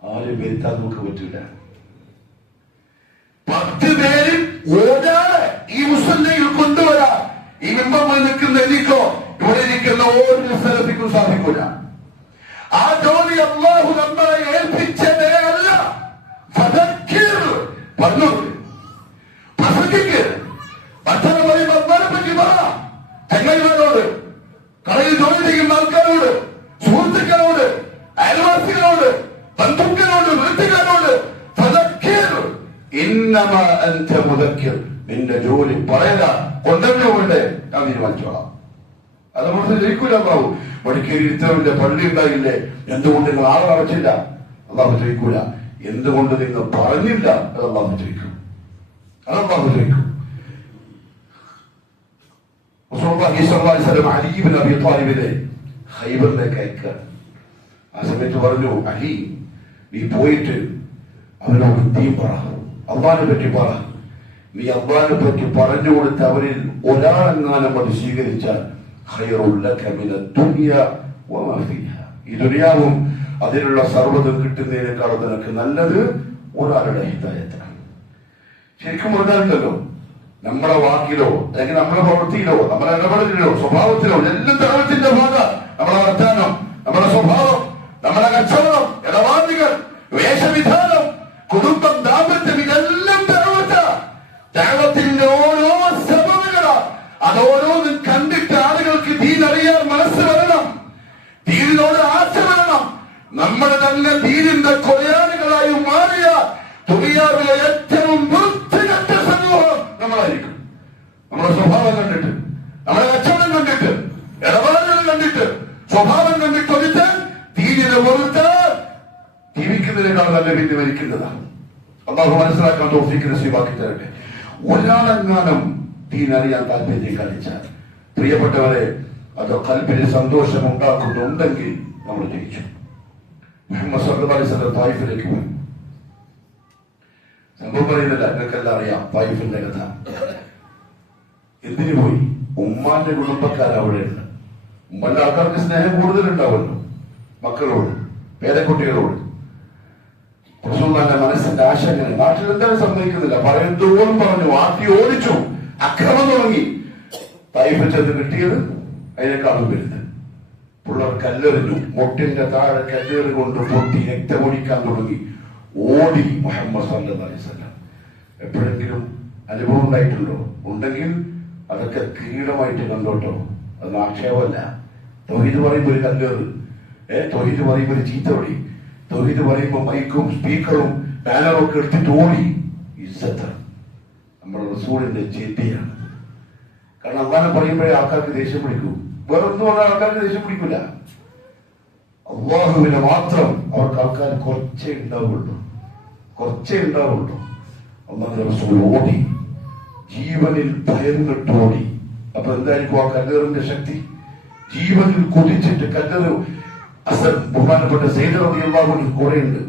ആരും വരുത്താൻ നമുക്ക് പറ്റില്ല. 10 പേരിൽ ഒരാളെ ഈ മുസല്ലയിൽ കൊണ്ടുവരാൻ ഈ മിമ്പറിൽ നിൽക്കുന്ന എനിക്കോ ഇവിടെ ഇരിക്കുന്ന ഓരോ സ്ഥലത്തേക്കും സാധിക്കില്ല. ആ ജോലി അള്ളാഹു നമ്മളെ ഏൽപ്പിച്ചതേ അല്ല. പറഞ്ഞു പ്രസംഗിക്ക്, ഭക്ഷണം പറയുമ്പോൾ അള്ളാഹിനെ പറ്റി പറ. ചങ്ങായിമാരോട്, കടയിൽ ജോലി ചെയ്യുന്ന ആൾക്കാരോട്, സുഹൃത്തുക്കളോട്, അയൽവാസികളോട്, ബന്ധുക്കളോട്, വീട്ടുകാരോട് നിന്റെ ജോലി പറയുക. കൊണ്ടുവരുന്നുണ്ട് ഞാൻ തീരുമാനിച്ചോളാം. അത് നമ്മൾ ജയിക്കൂല. അള്ളാഹു മടിക്കേരി ഇത്തരവിന്റെ പള്ളി ഉണ്ടായില്ലേ, എന്തുകൊണ്ട് നിങ്ങൾ ആളെ അടച്ചില്ല? അള്ളാഹു ജയിക്കൂല. എന്തുകൊണ്ട് നിങ്ങൾ പറഞ്ഞില്ല? അത് അള്ളാഹു ജയിക്കും. അത് അള്ളാഹു ജയിക്കും. അലി ഇബ്നു അബീ ത്വാലിബിനെ ഖൈബറിലേക്ക് അയക്കുക. ആ സമയത്ത് പറഞ്ഞു, അലി നീ പോയിട്ട് അവനോട് ദീൻ പറ, അള്ളാഹിനെ പറ്റി പറ. നീ അള്ളാഹിനെ പറ്റി പറഞ്ഞു കൊടുത്ത് അവരിൽ ഒരാളെങ്ങാനും അത് സ്വീകരിച്ചാൽ ഈ ദുനിയാവും അതിലുള്ള സർവ്വതും കിട്ടുന്നതിനേക്കാൾ നിനക്ക് നല്ലത് ഒരാളുടെ ഹിദായത്താണ്. ശരിക്കും പറഞ്ഞാലുണ്ടല്ലോ, നമ്മുടെ വാക്കിലോ അല്ലെങ്കിൽ നമ്മുടെ പ്രവൃത്തിയിലോ നമ്മുടെ ഇടപെടലിലോ സ്വഭാവത്തിലോ എല്ലാം ദൈവത്തിന്റെ ഭാഗ. നമ്മുടെ വർത്താനം, നമ്മുടെ സ്വഭാവം, നമ്മുടെ കച്ചവടം, ഇടപാടുകൾ, വേഷവിധാനം, കുടുംബം, ദാമ്പത്യം, ഇതെല്ലാം ദൈവത്തിന്റെ ഓരോ സബബുകളാ. അതോരോന്നും കണ്ടിട്ട് ആളുകൾക്ക് ദീൻ അറിയാൻ മനസ്സ് വരണം, ദീനിനോട് ആശ വരണം. നമ്മൾ തന്നെ ദീനിന്റെ കൊലയാളികളായി മാറിയ ദുനിയാവിലെ ഏറ്റവും വൃത്തികെട്ട സമൂഹം നമ്മളായിരിക്കും. നമ്മുടെ സ്വഭാവം കണ്ടിട്ട്, നമ്മുടെ കച്ചവടം കണ്ടിട്ട്, ഇടപാടുകൾ കണ്ടിട്ട്, സ്വഭാവം കണ്ടിട്ട് ഒരിച്ച് ദീനിനെ വെറുത്ത് ജീവിക്കുന്നതിനേക്കാൾ നല്ല പിന്നെ മരിക്കുന്നതാണ്. അള്ളാഹു മനസ്സിലാക്കാൻ തൗഫീഖ് നസീബാക്കി തരട്ടെ. ഒരാളെങ്ങാനും ദീൻ അറിയാൻ താല്പര്യം കാണിച്ചാൽ, പ്രിയപ്പെട്ടവരെ, അത് ഖൽബിന് സന്തോഷം ഉണ്ടാക്കുന്നുണ്ടെങ്കിൽ നമ്മൾ ജയിച്ചു. മുഹമ്മദ് സല്ലല്ലാഹു അലൈഹി വസല്ലം തായിഫിലേക്ക് പോയി. സംഭവം പറയുന്നില്ല, നിങ്ങൾക്കെല്ലാം അറിയാം തായിഫിന്റെ കഥ. എന്തിനു പോയി? ഉമ്മാന്റെ കുടുംബക്കാർ അവിടെയുണ്ട്. ഉമ്മന്റെ ആൾക്കാർക്ക് സ്നേഹം കൂടുതലുണ്ടാവുമല്ലോ, മക്കളോട്, പേരക്കുട്ടികളോട്. റസൂലുള്ളാഹിന്റെ മനസ്സിന്റെ ആശ അങ്ങനെ, നാട്ടിൽ എന്താണ് സംഭവിക്കുന്നില്ല, പറയുന്നതോളം പറഞ്ഞു, ആട്ടി ഓടിച്ചു, അക്രമം തുടങ്ങി. തായിഫിൽ ചെന്ന് കിട്ടിയത് അതിനേക്കാളും വലുത്. പിള്ളേർ കല്ലെറിഞ്ഞു, മുട്ടിന്റെ താഴെ കല്ലേറ് കൊണ്ട് പൊട്ടി രക്തമൊഴിക്കാൻ തുടങ്ങി. ഓടി മുഹമ്മദ് സല്ലല്ലാഹു അലൈഹി വസല്ലം. എപ്പോഴെങ്കിലും അനുഭവം ഉണ്ടായിട്ടുണ്ടോ? ഉണ്ടെങ്കിൽ അതൊക്കെ കിരീടമായിട്ട് കണ്ടോട്ടോ. അത് ആക്ഷേപമല്ല. തൗഹീദ് പറയുമ്പോൾ ഒരു കല്ലേറ്, തൗഹീദ് പറയുമ്പോൾ ഒരു ചീത്തവടി, തൗഹീദ് പറയുമ്പോൾ മൈക്കും സ്പീക്കറും ബാനറും ഒക്കെ എടുത്തിട്ട് ഓടി. ഇസ്സത്താണ്, നമ്മുടെ റസൂലിന്റെ ചെടിയാണ്. കാരണം അള്ളാഹനെ പറയുമ്പോഴേ ആൾക്കാർക്ക് ദേഷ്യം പിടിക്കൂ. വേറെ ഒന്നും പറഞ്ഞാൽ ആൾക്കാർക്ക് ദേഷ്യം പിടിക്കൂല. അള്ളാഹുവിനെ മാത്രം അവർക്ക് ആൾക്കാർ കുറച്ചേ ഉണ്ടാവുള്ളൂ. അള്ളാഹുവിന്റെ റസൂൽ ഓടി, ജീവനിൽ ഭയന്നിട്ട് ഓടി. അപ്പൊ എന്തായിരിക്കും ആ കല്ലേറിന്റെ ശക്തി? ജീവനിൽ കൊതിച്ചിട്ട് കല്ലേറ്. ബഹുമാനപ്പെട്ട സയ്യിദ് റളിയല്ലാഹു അൻഹു കൂടെയുണ്ട്.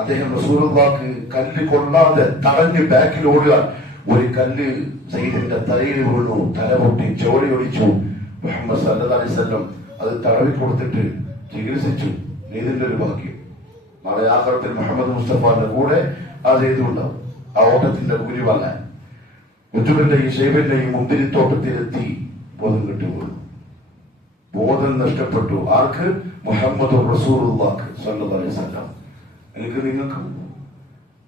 അദ്ദേഹം റസൂലുള്ളാഹിക്ക് കല്ല് കൊള്ളാതെ തടഞ്ഞ് ബാക്കിൽ ഓടുക. ഒരു കല്ല് സയ്യിദിന്റെ തലയിൽ വീണു, തല പൊട്ടി ചോടി ഒടിച്ചു. മുഹമ്മദ് സല്ലല്ലാഹു അലൈഹി വസല്ലം അത് തടവി കൊടുത്തിട്ട് ചികിത്സിച്ചു. ഇതിന്റെ ഒരു ഭാഗ്യം. നാളെ ആഖിറത്തിൽ മുഹമ്മദ് മുസ്തഫാന്റെ കൂടെ ആ ചെയ്തുണ്ടാവും. ആ ഓട്ടത്തിന്റെ കൂലി വാങ്ങാൻ ഉജുബിന്റെയും ഷൈബിന്റെയും മുന്തിരിത്തോട്ടത്തിലെത്തി ബോധം കിട്ടുപോയി. ബോധം നഷ്ടപ്പെട്ടു. ആർക്ക്? മുഹമ്മദ് റസൂലുള്ളാഹി സ്വല്ലല്ലാഹു അലൈഹി വസല്ലം. എനിക്ക് നിങ്ങൾക്ക്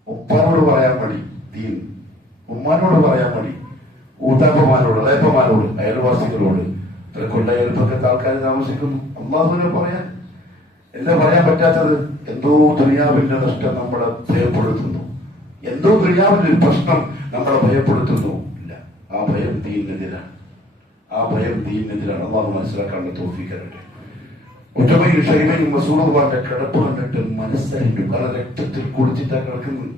ഉപ്പാനോട് പറയാൻ മടി, ദീൻ ഉമ്മാനോട് പറയാൻ മടി, ഊത്താപ്പന്മാരോട്, ഇളയപ്പന്മാരോട്, അയൽവാസികളോട്, ഇത്ര കൊണ്ട അയൽപ്പക്കത്തെ ആൾക്കാർ താമസിക്കുന്നു. അള്ളാഹുവിനെ പറയാൻ എന്താ പറയാൻ പറ്റാത്തത്? എന്തോ ദുനിയാവിന്റെ നഷ്ടം നമ്മളെ ഭയപ്പെടുത്തുന്നു, എന്തോ ദുനിയാവിന്റെ ഒരു പ്രശ്നം നമ്മളെ ഭയപ്പെടുത്തുന്നു. ഇല്ല, ആ ഭയം ദീനെതിരാണ്, ആ ഭയം ദീനെതിരാണ്. അള്ളാഹു മനസ്സിലാക്കാനുള്ള തൗഫീഖ് തരട്ടെ. ഒറ്റമയും ഷൈമയും റസൂലുള്ളാഹിന്റെ കിടപ്പ് കണ്ടിട്ട് മനസ്സറിഞ്ഞു. കാരണം രക്തത്തിൽ കുളിച്ചിട്ടാ കിടക്കുന്നത്.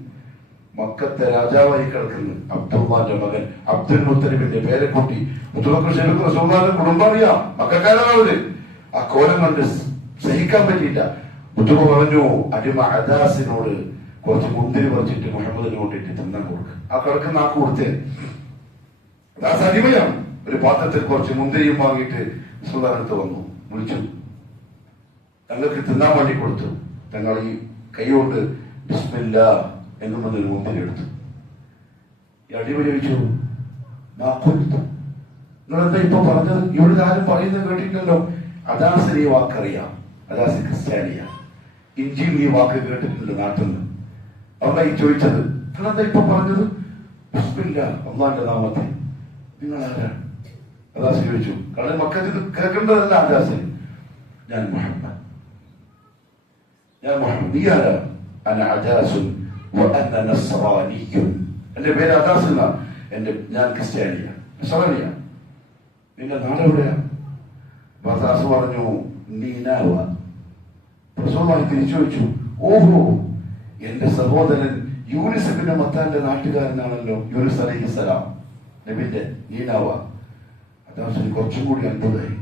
മക്കത്തെ രാജാവായി കിടക്കുന്നു. അബ്ദുള്ളാന്റെ മകൻ അബ്ദുൽ മുത്തലിബിന്റെ പേരക്കുട്ടി റസൂലുള്ളാഹിന്റെ കുടുംബം അറിയാം, മക്കക്കാരാണ്. ആ കോലം കണ്ട് സഹിക്കാൻ പറ്റിയില്ല. മുത്തുബ പറഞ്ഞു, അടിമ അദാസിനോട് കുറച്ച് മുന്തിരി പറിച്ചിട്ട് മുഹമ്മദിന് കൊണ്ടിട്ട് തിന്നാൻ കൊടുക്കുക. ആ കിടക്കുന്ന ആക്ക് കൊടുത്തേ. അദാസ് അടിമയാണ്. ഒരു പാത്രത്തിൽ കുറച്ച് മുന്തിരിയും വാങ്ങിയിട്ട് റസൂലുള്ളാഹിന്റെ വന്നു, വിളിച്ചു, തങ്ങൾക്ക് തിന്നാൻ വേണ്ടി കൊടുത്തു. തങ്ങൾ ഈ കൈ കൊണ്ട് ബിസ്മില്ലാ എന്നും വന്നൊരു മുന്തിരി എടുത്തു. ഈ അടിമ ചോദിച്ചു, നിങ്ങളെന്താ ഇപ്പൊ പറഞ്ഞത്? ഇവിടെ ആരും പറയുന്നത് കേട്ടിട്ടുണ്ടല്ലോ. അദാസിന് ഈ വാക്കറിയാം, അദാസ് ക്രിസ്ത്യാനിയ. ഇഞ്ചിയിൽ ഈ വാക്ക് കേട്ടിട്ടുണ്ട് നാട്ടിൽ നിന്ന്. അവിടെ ഈ ചോദിച്ചത്, നിങ്ങളെന്താ ഇപ്പൊ പറഞ്ഞത്? ബിസ്മില്ലാ, അല്ലാഹുവിന്റെ നാമത്തിൽ. നിങ്ങൾ ആരാണ്? അദാസ് ചോദിച്ചു. കാരണം മക്കൾക്ക് ഇത് കേൾക്കേണ്ടതല്ല. അദാസിന്, ഞാൻ മുഹമ്മദ്. നീ ആരാ? അന അദാസുൻ വഅന നസ്റാനിയ്യുൻ. എന്റെ പേര് അദാസ് എന്നാണ്. ഞാൻ ക്രിസ്ത്യാനിയ, നസ്റാനിയ. നിന്റെ നാടെവിടെയാ? അദാസ് പറഞ്ഞു, നീനാവ. റസൂലുള്ളാഹി തിരിച്ചു ചോദിച്ചു, ഓഹോ, എന്റെ സഹോദരൻ യൂനുസ് ഇബ്നു മത്താന്റെ നാട്ടുകാരനാണല്ലോ, യൂനുസ് അലൈഹിസ്സലാം നബിന്റെ നീനാവ. അദാസിന് കുറച്ചും കൂടി അത്ഭുതമായി.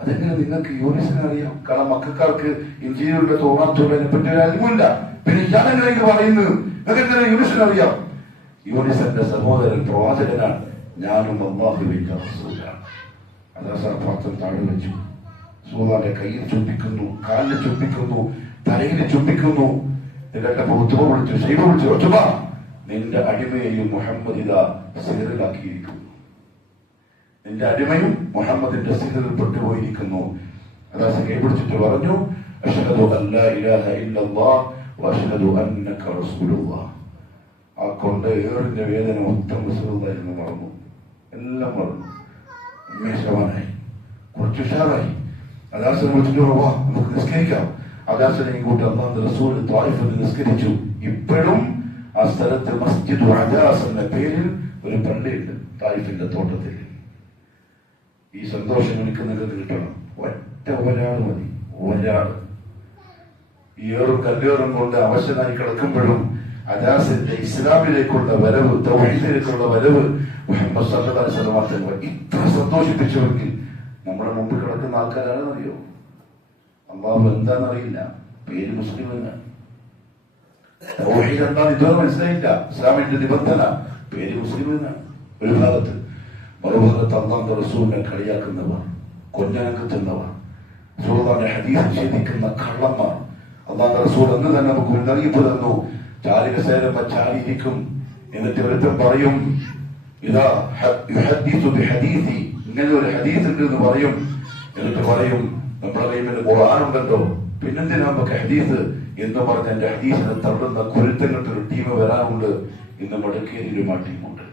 അതെങ്ങനെ നിങ്ങൾക്ക് യൂനുസിനെ അറിയാം? കാരണം മക്കൾക്ക് ഇഞ്ചിയിലുള്ള തോന്നാത്തുള്ളതിനെ പറ്റി ഒരു അറിവില്ല. പിന്നെ ഞാനെങ്ങനെ പറയുന്നത്? നിങ്ങൾക്ക് എങ്ങനെ യൂനുസിനെ അറിയാം? യൂനുസ് എന്റെ സഹോദരൻ പ്രവാചകനാണ്, ഞാനും അല്ലാഹുവിന്റെ റസൂലാണ്. അദാസ് പാത്രം താഴെ വെച്ചു. റസൂലുള്ളാഹിന്റെ കയ്യിൽ ചുംബിക്കുന്നു, കാലിൽ ചുംബിക്കുന്നു, തലയിൽ ചുംബിക്കുന്നു. എന്നിട്ട് ഉത്തുബ വിളിച്ചു, ശൈബ വിളിച്ചു, ഉത്തുബ, നിന്റെ അടിമയെയും മുഹമ്മദ് ഇതാ സിഹറിലാക്കിയിരിക്കുന്നു. നിന്റെ അടിമയും മുഹമ്മദിന്റെ സിഹറിൽ പെട്ടുപോയിരിക്കുന്നു. അദാസ് കൈ പിടിച്ചിട്ട് പറഞ്ഞു, അശ്ഹദു അല്ലാ ഇലാഹ ഇല്ലല്ലാഹ് വഅശ്ഹദു അന്നക റസൂലുള്ളാഹ്. ആ കൊണ്ട് ഏറിന്റെ വേദന മൊത്തം റസൂലുള്ളാഹിനെ മറന്നു, എല്ലാം മറന്നു. ഉന്മേഷവാനായി, കുറച്ച് ഉഷാറായി. അദാസിനെ വിളിച്ചിട്ട് വാ, നമുക്ക് നിസ്കരിക്കാം. അദാസിനെ ഇങ്ങോട്ട് അല്ലാഹുവിന്റെ റസൂൽ ത്വായിഫിൽ നിസ്കരിച്ചു. ഇപ്പോഴും ആ സ്ഥലത്ത് മസ്ജിദ് അദാസ് എന്ന പേരിൽ ഒരു പള്ളിയുണ്ട്, തായിഫിന്റെ തോട്ടത്തിൽ. ഈ സന്തോഷം എനിക്ക് നിങ്ങൾക്ക് കിട്ടണം. ഒറ്റ ഒരാൾ മതി, ഒരാൾ. ഈ ഏറും കല്ലേറും കൊണ്ട് അവശനായി കിടക്കുമ്പോഴും അദാസിന്റെ ഇസ്ലാമിലേക്കുള്ള വരവ്, തൗഹീദിലേക്കുള്ള വരവ് മുഹമ്മദ് സല്ലല്ലാഹു അലൈഹി വസല്ലം ഇത്ര സന്തോഷിപ്പിച്ചുവെങ്കിൽ നമ്മുടെ മുമ്പിൽ കിടക്കുന്ന ആൾക്കാരാണെന്നറിയോ? അള്ളാഹു എന്താണെന്നറിയില്ല, പേര് മുസ്ലിം എന്നാണ്. തൗഹീദ് എന്താണെന്ന് ഇതുവരെ മനസ്സിലായില്ല. ഇസ്ലാമിന്റെ നിബന്ധന പേര് മുസ്ലിം എന്നാണ് ഒരു ഭാഗത്ത്. മറുഭാഗത്ത് അല്ലാഹുവിന്റെ റസൂലിനെ കളിയാക്കുന്നവർ, കൊഞ്ഞാക്കുത്തുന്നവർ, റസൂലുള്ളാഹിന്റെ ഹദീസ് നിഷേധിക്കുന്ന കള്ളന്മാർ. അല്ലാഹുവിന്റെ റസൂൽ എന്ന് തന്നെ നമുക്ക് മുന്നറിയിപ്പ് തന്നു, ചാലികസേരപ്പ ചാലിയിരിക്കും. എന്നിട്ട് ഒരുത്തം പറയും, ഇതാ യുഹദ്ദിസു ബിഹദീസി, ഇങ്ങനെ ഒരു ഹദീസ് ഉണ്ട് എന്ന് പറയും. എന്നിട്ട് പറയും, നമ്മുടെ കയ്യിൽ ഖുർആൻ ഉണ്ടല്ലോ, പിന്നെന്തിനാ നമുക്ക് ഹദീസ് എന്ന് പറഞ്ഞ എന്റെ ഹദീസിനെ തള്ളുന്ന കുരുത്തങ്ങളുടെ ഒരു ടീം വരാറുണ്ട്. ഇന്ന് മടക്കേരിയിലും ആ ടീമുണ്ട്.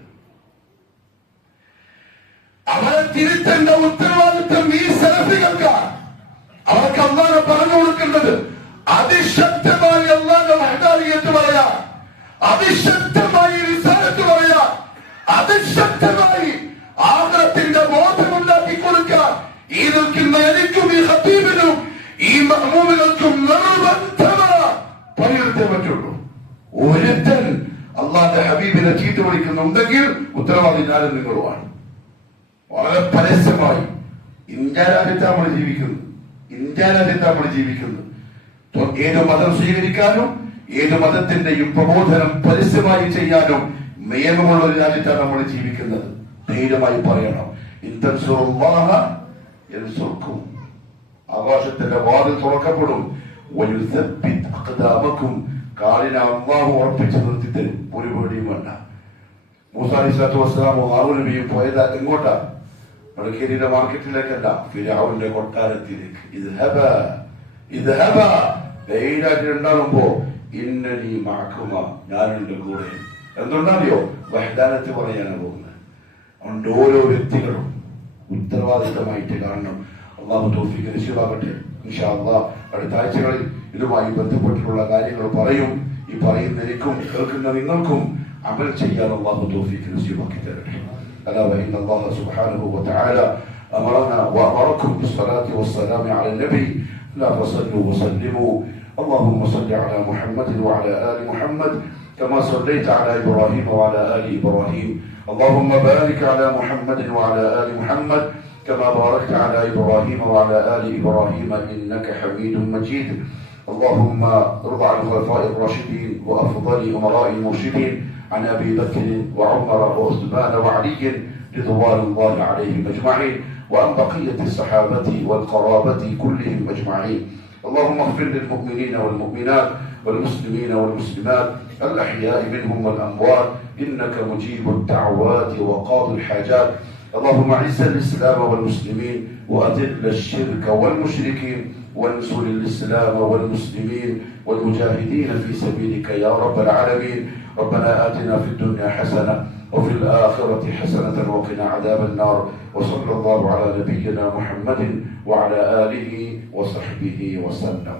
അവരെ തിരുത്തേണ്ട ഉത്തരവാദിത്വം ഈ സലഫികൾക്കാണ്. അവർക്ക് അല്ലാഹുവിനെ പറഞ്ഞു കൊടുക്കേണ്ടത് അതിശക്തമായി അല്ലാഹുവിന്റെ വഹ്ദാനിയത്ത് പറയാ, അതിശക്തമായി റിസാലത്ത് പറയാ, അതിശക്തമായി ആഖിറത്തിന്റെ ബോധമുണ്ടാക്കി കൊടുക്കാൻ ഈ നിൽക്കുന്ന എനിക്കും ഈ ഖതീബിനും ഈ മഅ്മൂമികൾക്കും നിർബന്ധമായി പണിയെടുത്തേ പറ്റുള്ളൂ. ഒരുത്തൻ അല്ലാഹുവിന്റെ ഹബീബിനെ ചീത്ത വിളിക്കുന്നുണ്ടെങ്കിൽ ഉത്തരവാദി ഞാനും നിങ്ങളുമാണ്. വളരെ പരസ്യമായി ഇന്ത്യ രാജ്യത്ത് നമ്മൾ ജീവിക്കുന്നത്. ഏത് മതം സ്വീകരിക്കാനും ഏത് മതത്തിന്റെയും പ്രബോധനം പരസ്യമായി ചെയ്യാനും നിയമമുള്ള ഒരു രാജ്യത്താണ് നമ്മൾ ജീവിക്കുന്നത്. ധൈര്യമായി പറയണം, ഇൻതൻസുറുല്ലാഹ യൻസുർക്കും. ആകാശത്തിന്റെ വാതിൽ തുറക്കപ്പെടും. വയുസബ്ബിത് അഖ്ദാമക്കും, കാലിനെ അല്ലാഹു ഉറപ്പിച്ചു നിർത്തി തരും. ഒരു പേടിയും വേണ്ട. മൂസാ അലൈഹിസ്സലാത്തു വസ്സലാമും ഹാറൂൻ നബിയും പോയത് എങ്ങോട്ടാ? മടക്കേരിയുടെ മാർക്കറ്റിലേക്കല്ല, ഫിർഔന്റെ കൊട്ടാരത്തിലേക്ക്. ധൈര്യമായിട്ടുണ്ടാകുമ്പോ ഇന്നനി മഅകുമ, ഞാനുണ്ട് കൂടെ. എന്തുകൊണ്ടറിയോ? വഹ്ദാനത്ത് പറയാനാണ് പോകുന്നത്. അതുകൊണ്ട് ഓരോ വ്യക്തികളും ഉത്തരവാദിത്തമായിട്ട് കാണണം. അള്ളാഹു തൗഫീഖ് നസീബാകട്ടെ. ഇൻഷാ അല്ലാഹ് അടുത്ത ആഴ്ചകളിൽ ഇതുമായി ബന്ധപ്പെട്ടിട്ടുള്ള കാര്യങ്ങൾ പറയും. ഈ പറയുന്ന എനിക്കും കേൾക്കുന്ന നിങ്ങൾക്കും അമൽ ചെയ്യാൻ അള്ളാഹു തൗഫീഖ് നസീബാക്കി തരട്ടെ. അലാ വഇന്ന അല്ലാഹ സുബ്ഹാനഹു വതആല അമറനാ വഅമറക്കും ബിസ്സലാത്തി വസ്സലാമി അലൻ നബി ലാ ഫസല്ലു വസല്ലിമു اللهم صل على محمد وعلى آل محمد كما صليت على إبراهيم وعلى آل إبراهيم. اللهم بارك على محمد وعلى آل محمد كما باركت على إبراهيم وعلى آل إبراهيم إنك حميد مجيد. اللهم ارض عن الخلفاء الراشدين وأفضل أمراء المرشدين عن أبي بكر وعمر وعثمان وعلي رضوان الله عليهم أجمعين وعن بقية الصحابة والقرابة كلهم أجمعين. اللهم اغفر للمؤمنين والمؤمنات والمسلمين والمسلمات الأحياء منهم والأموات إنك مجيب الدعوات وقاضي الحاجات. اللهم اعز الإسلام والمسلمين وأذل الشرك والمشركين وانصر الإسلام والمسلمين والمجاهدين في سبيلك يا رب العالمين. ربنا آتنا في الدنيا حسنة وفي الآخرة حسنة وقنا عذاب النار. وصلى الله على نبينا محمد وعلى آله وصحبه وسلم.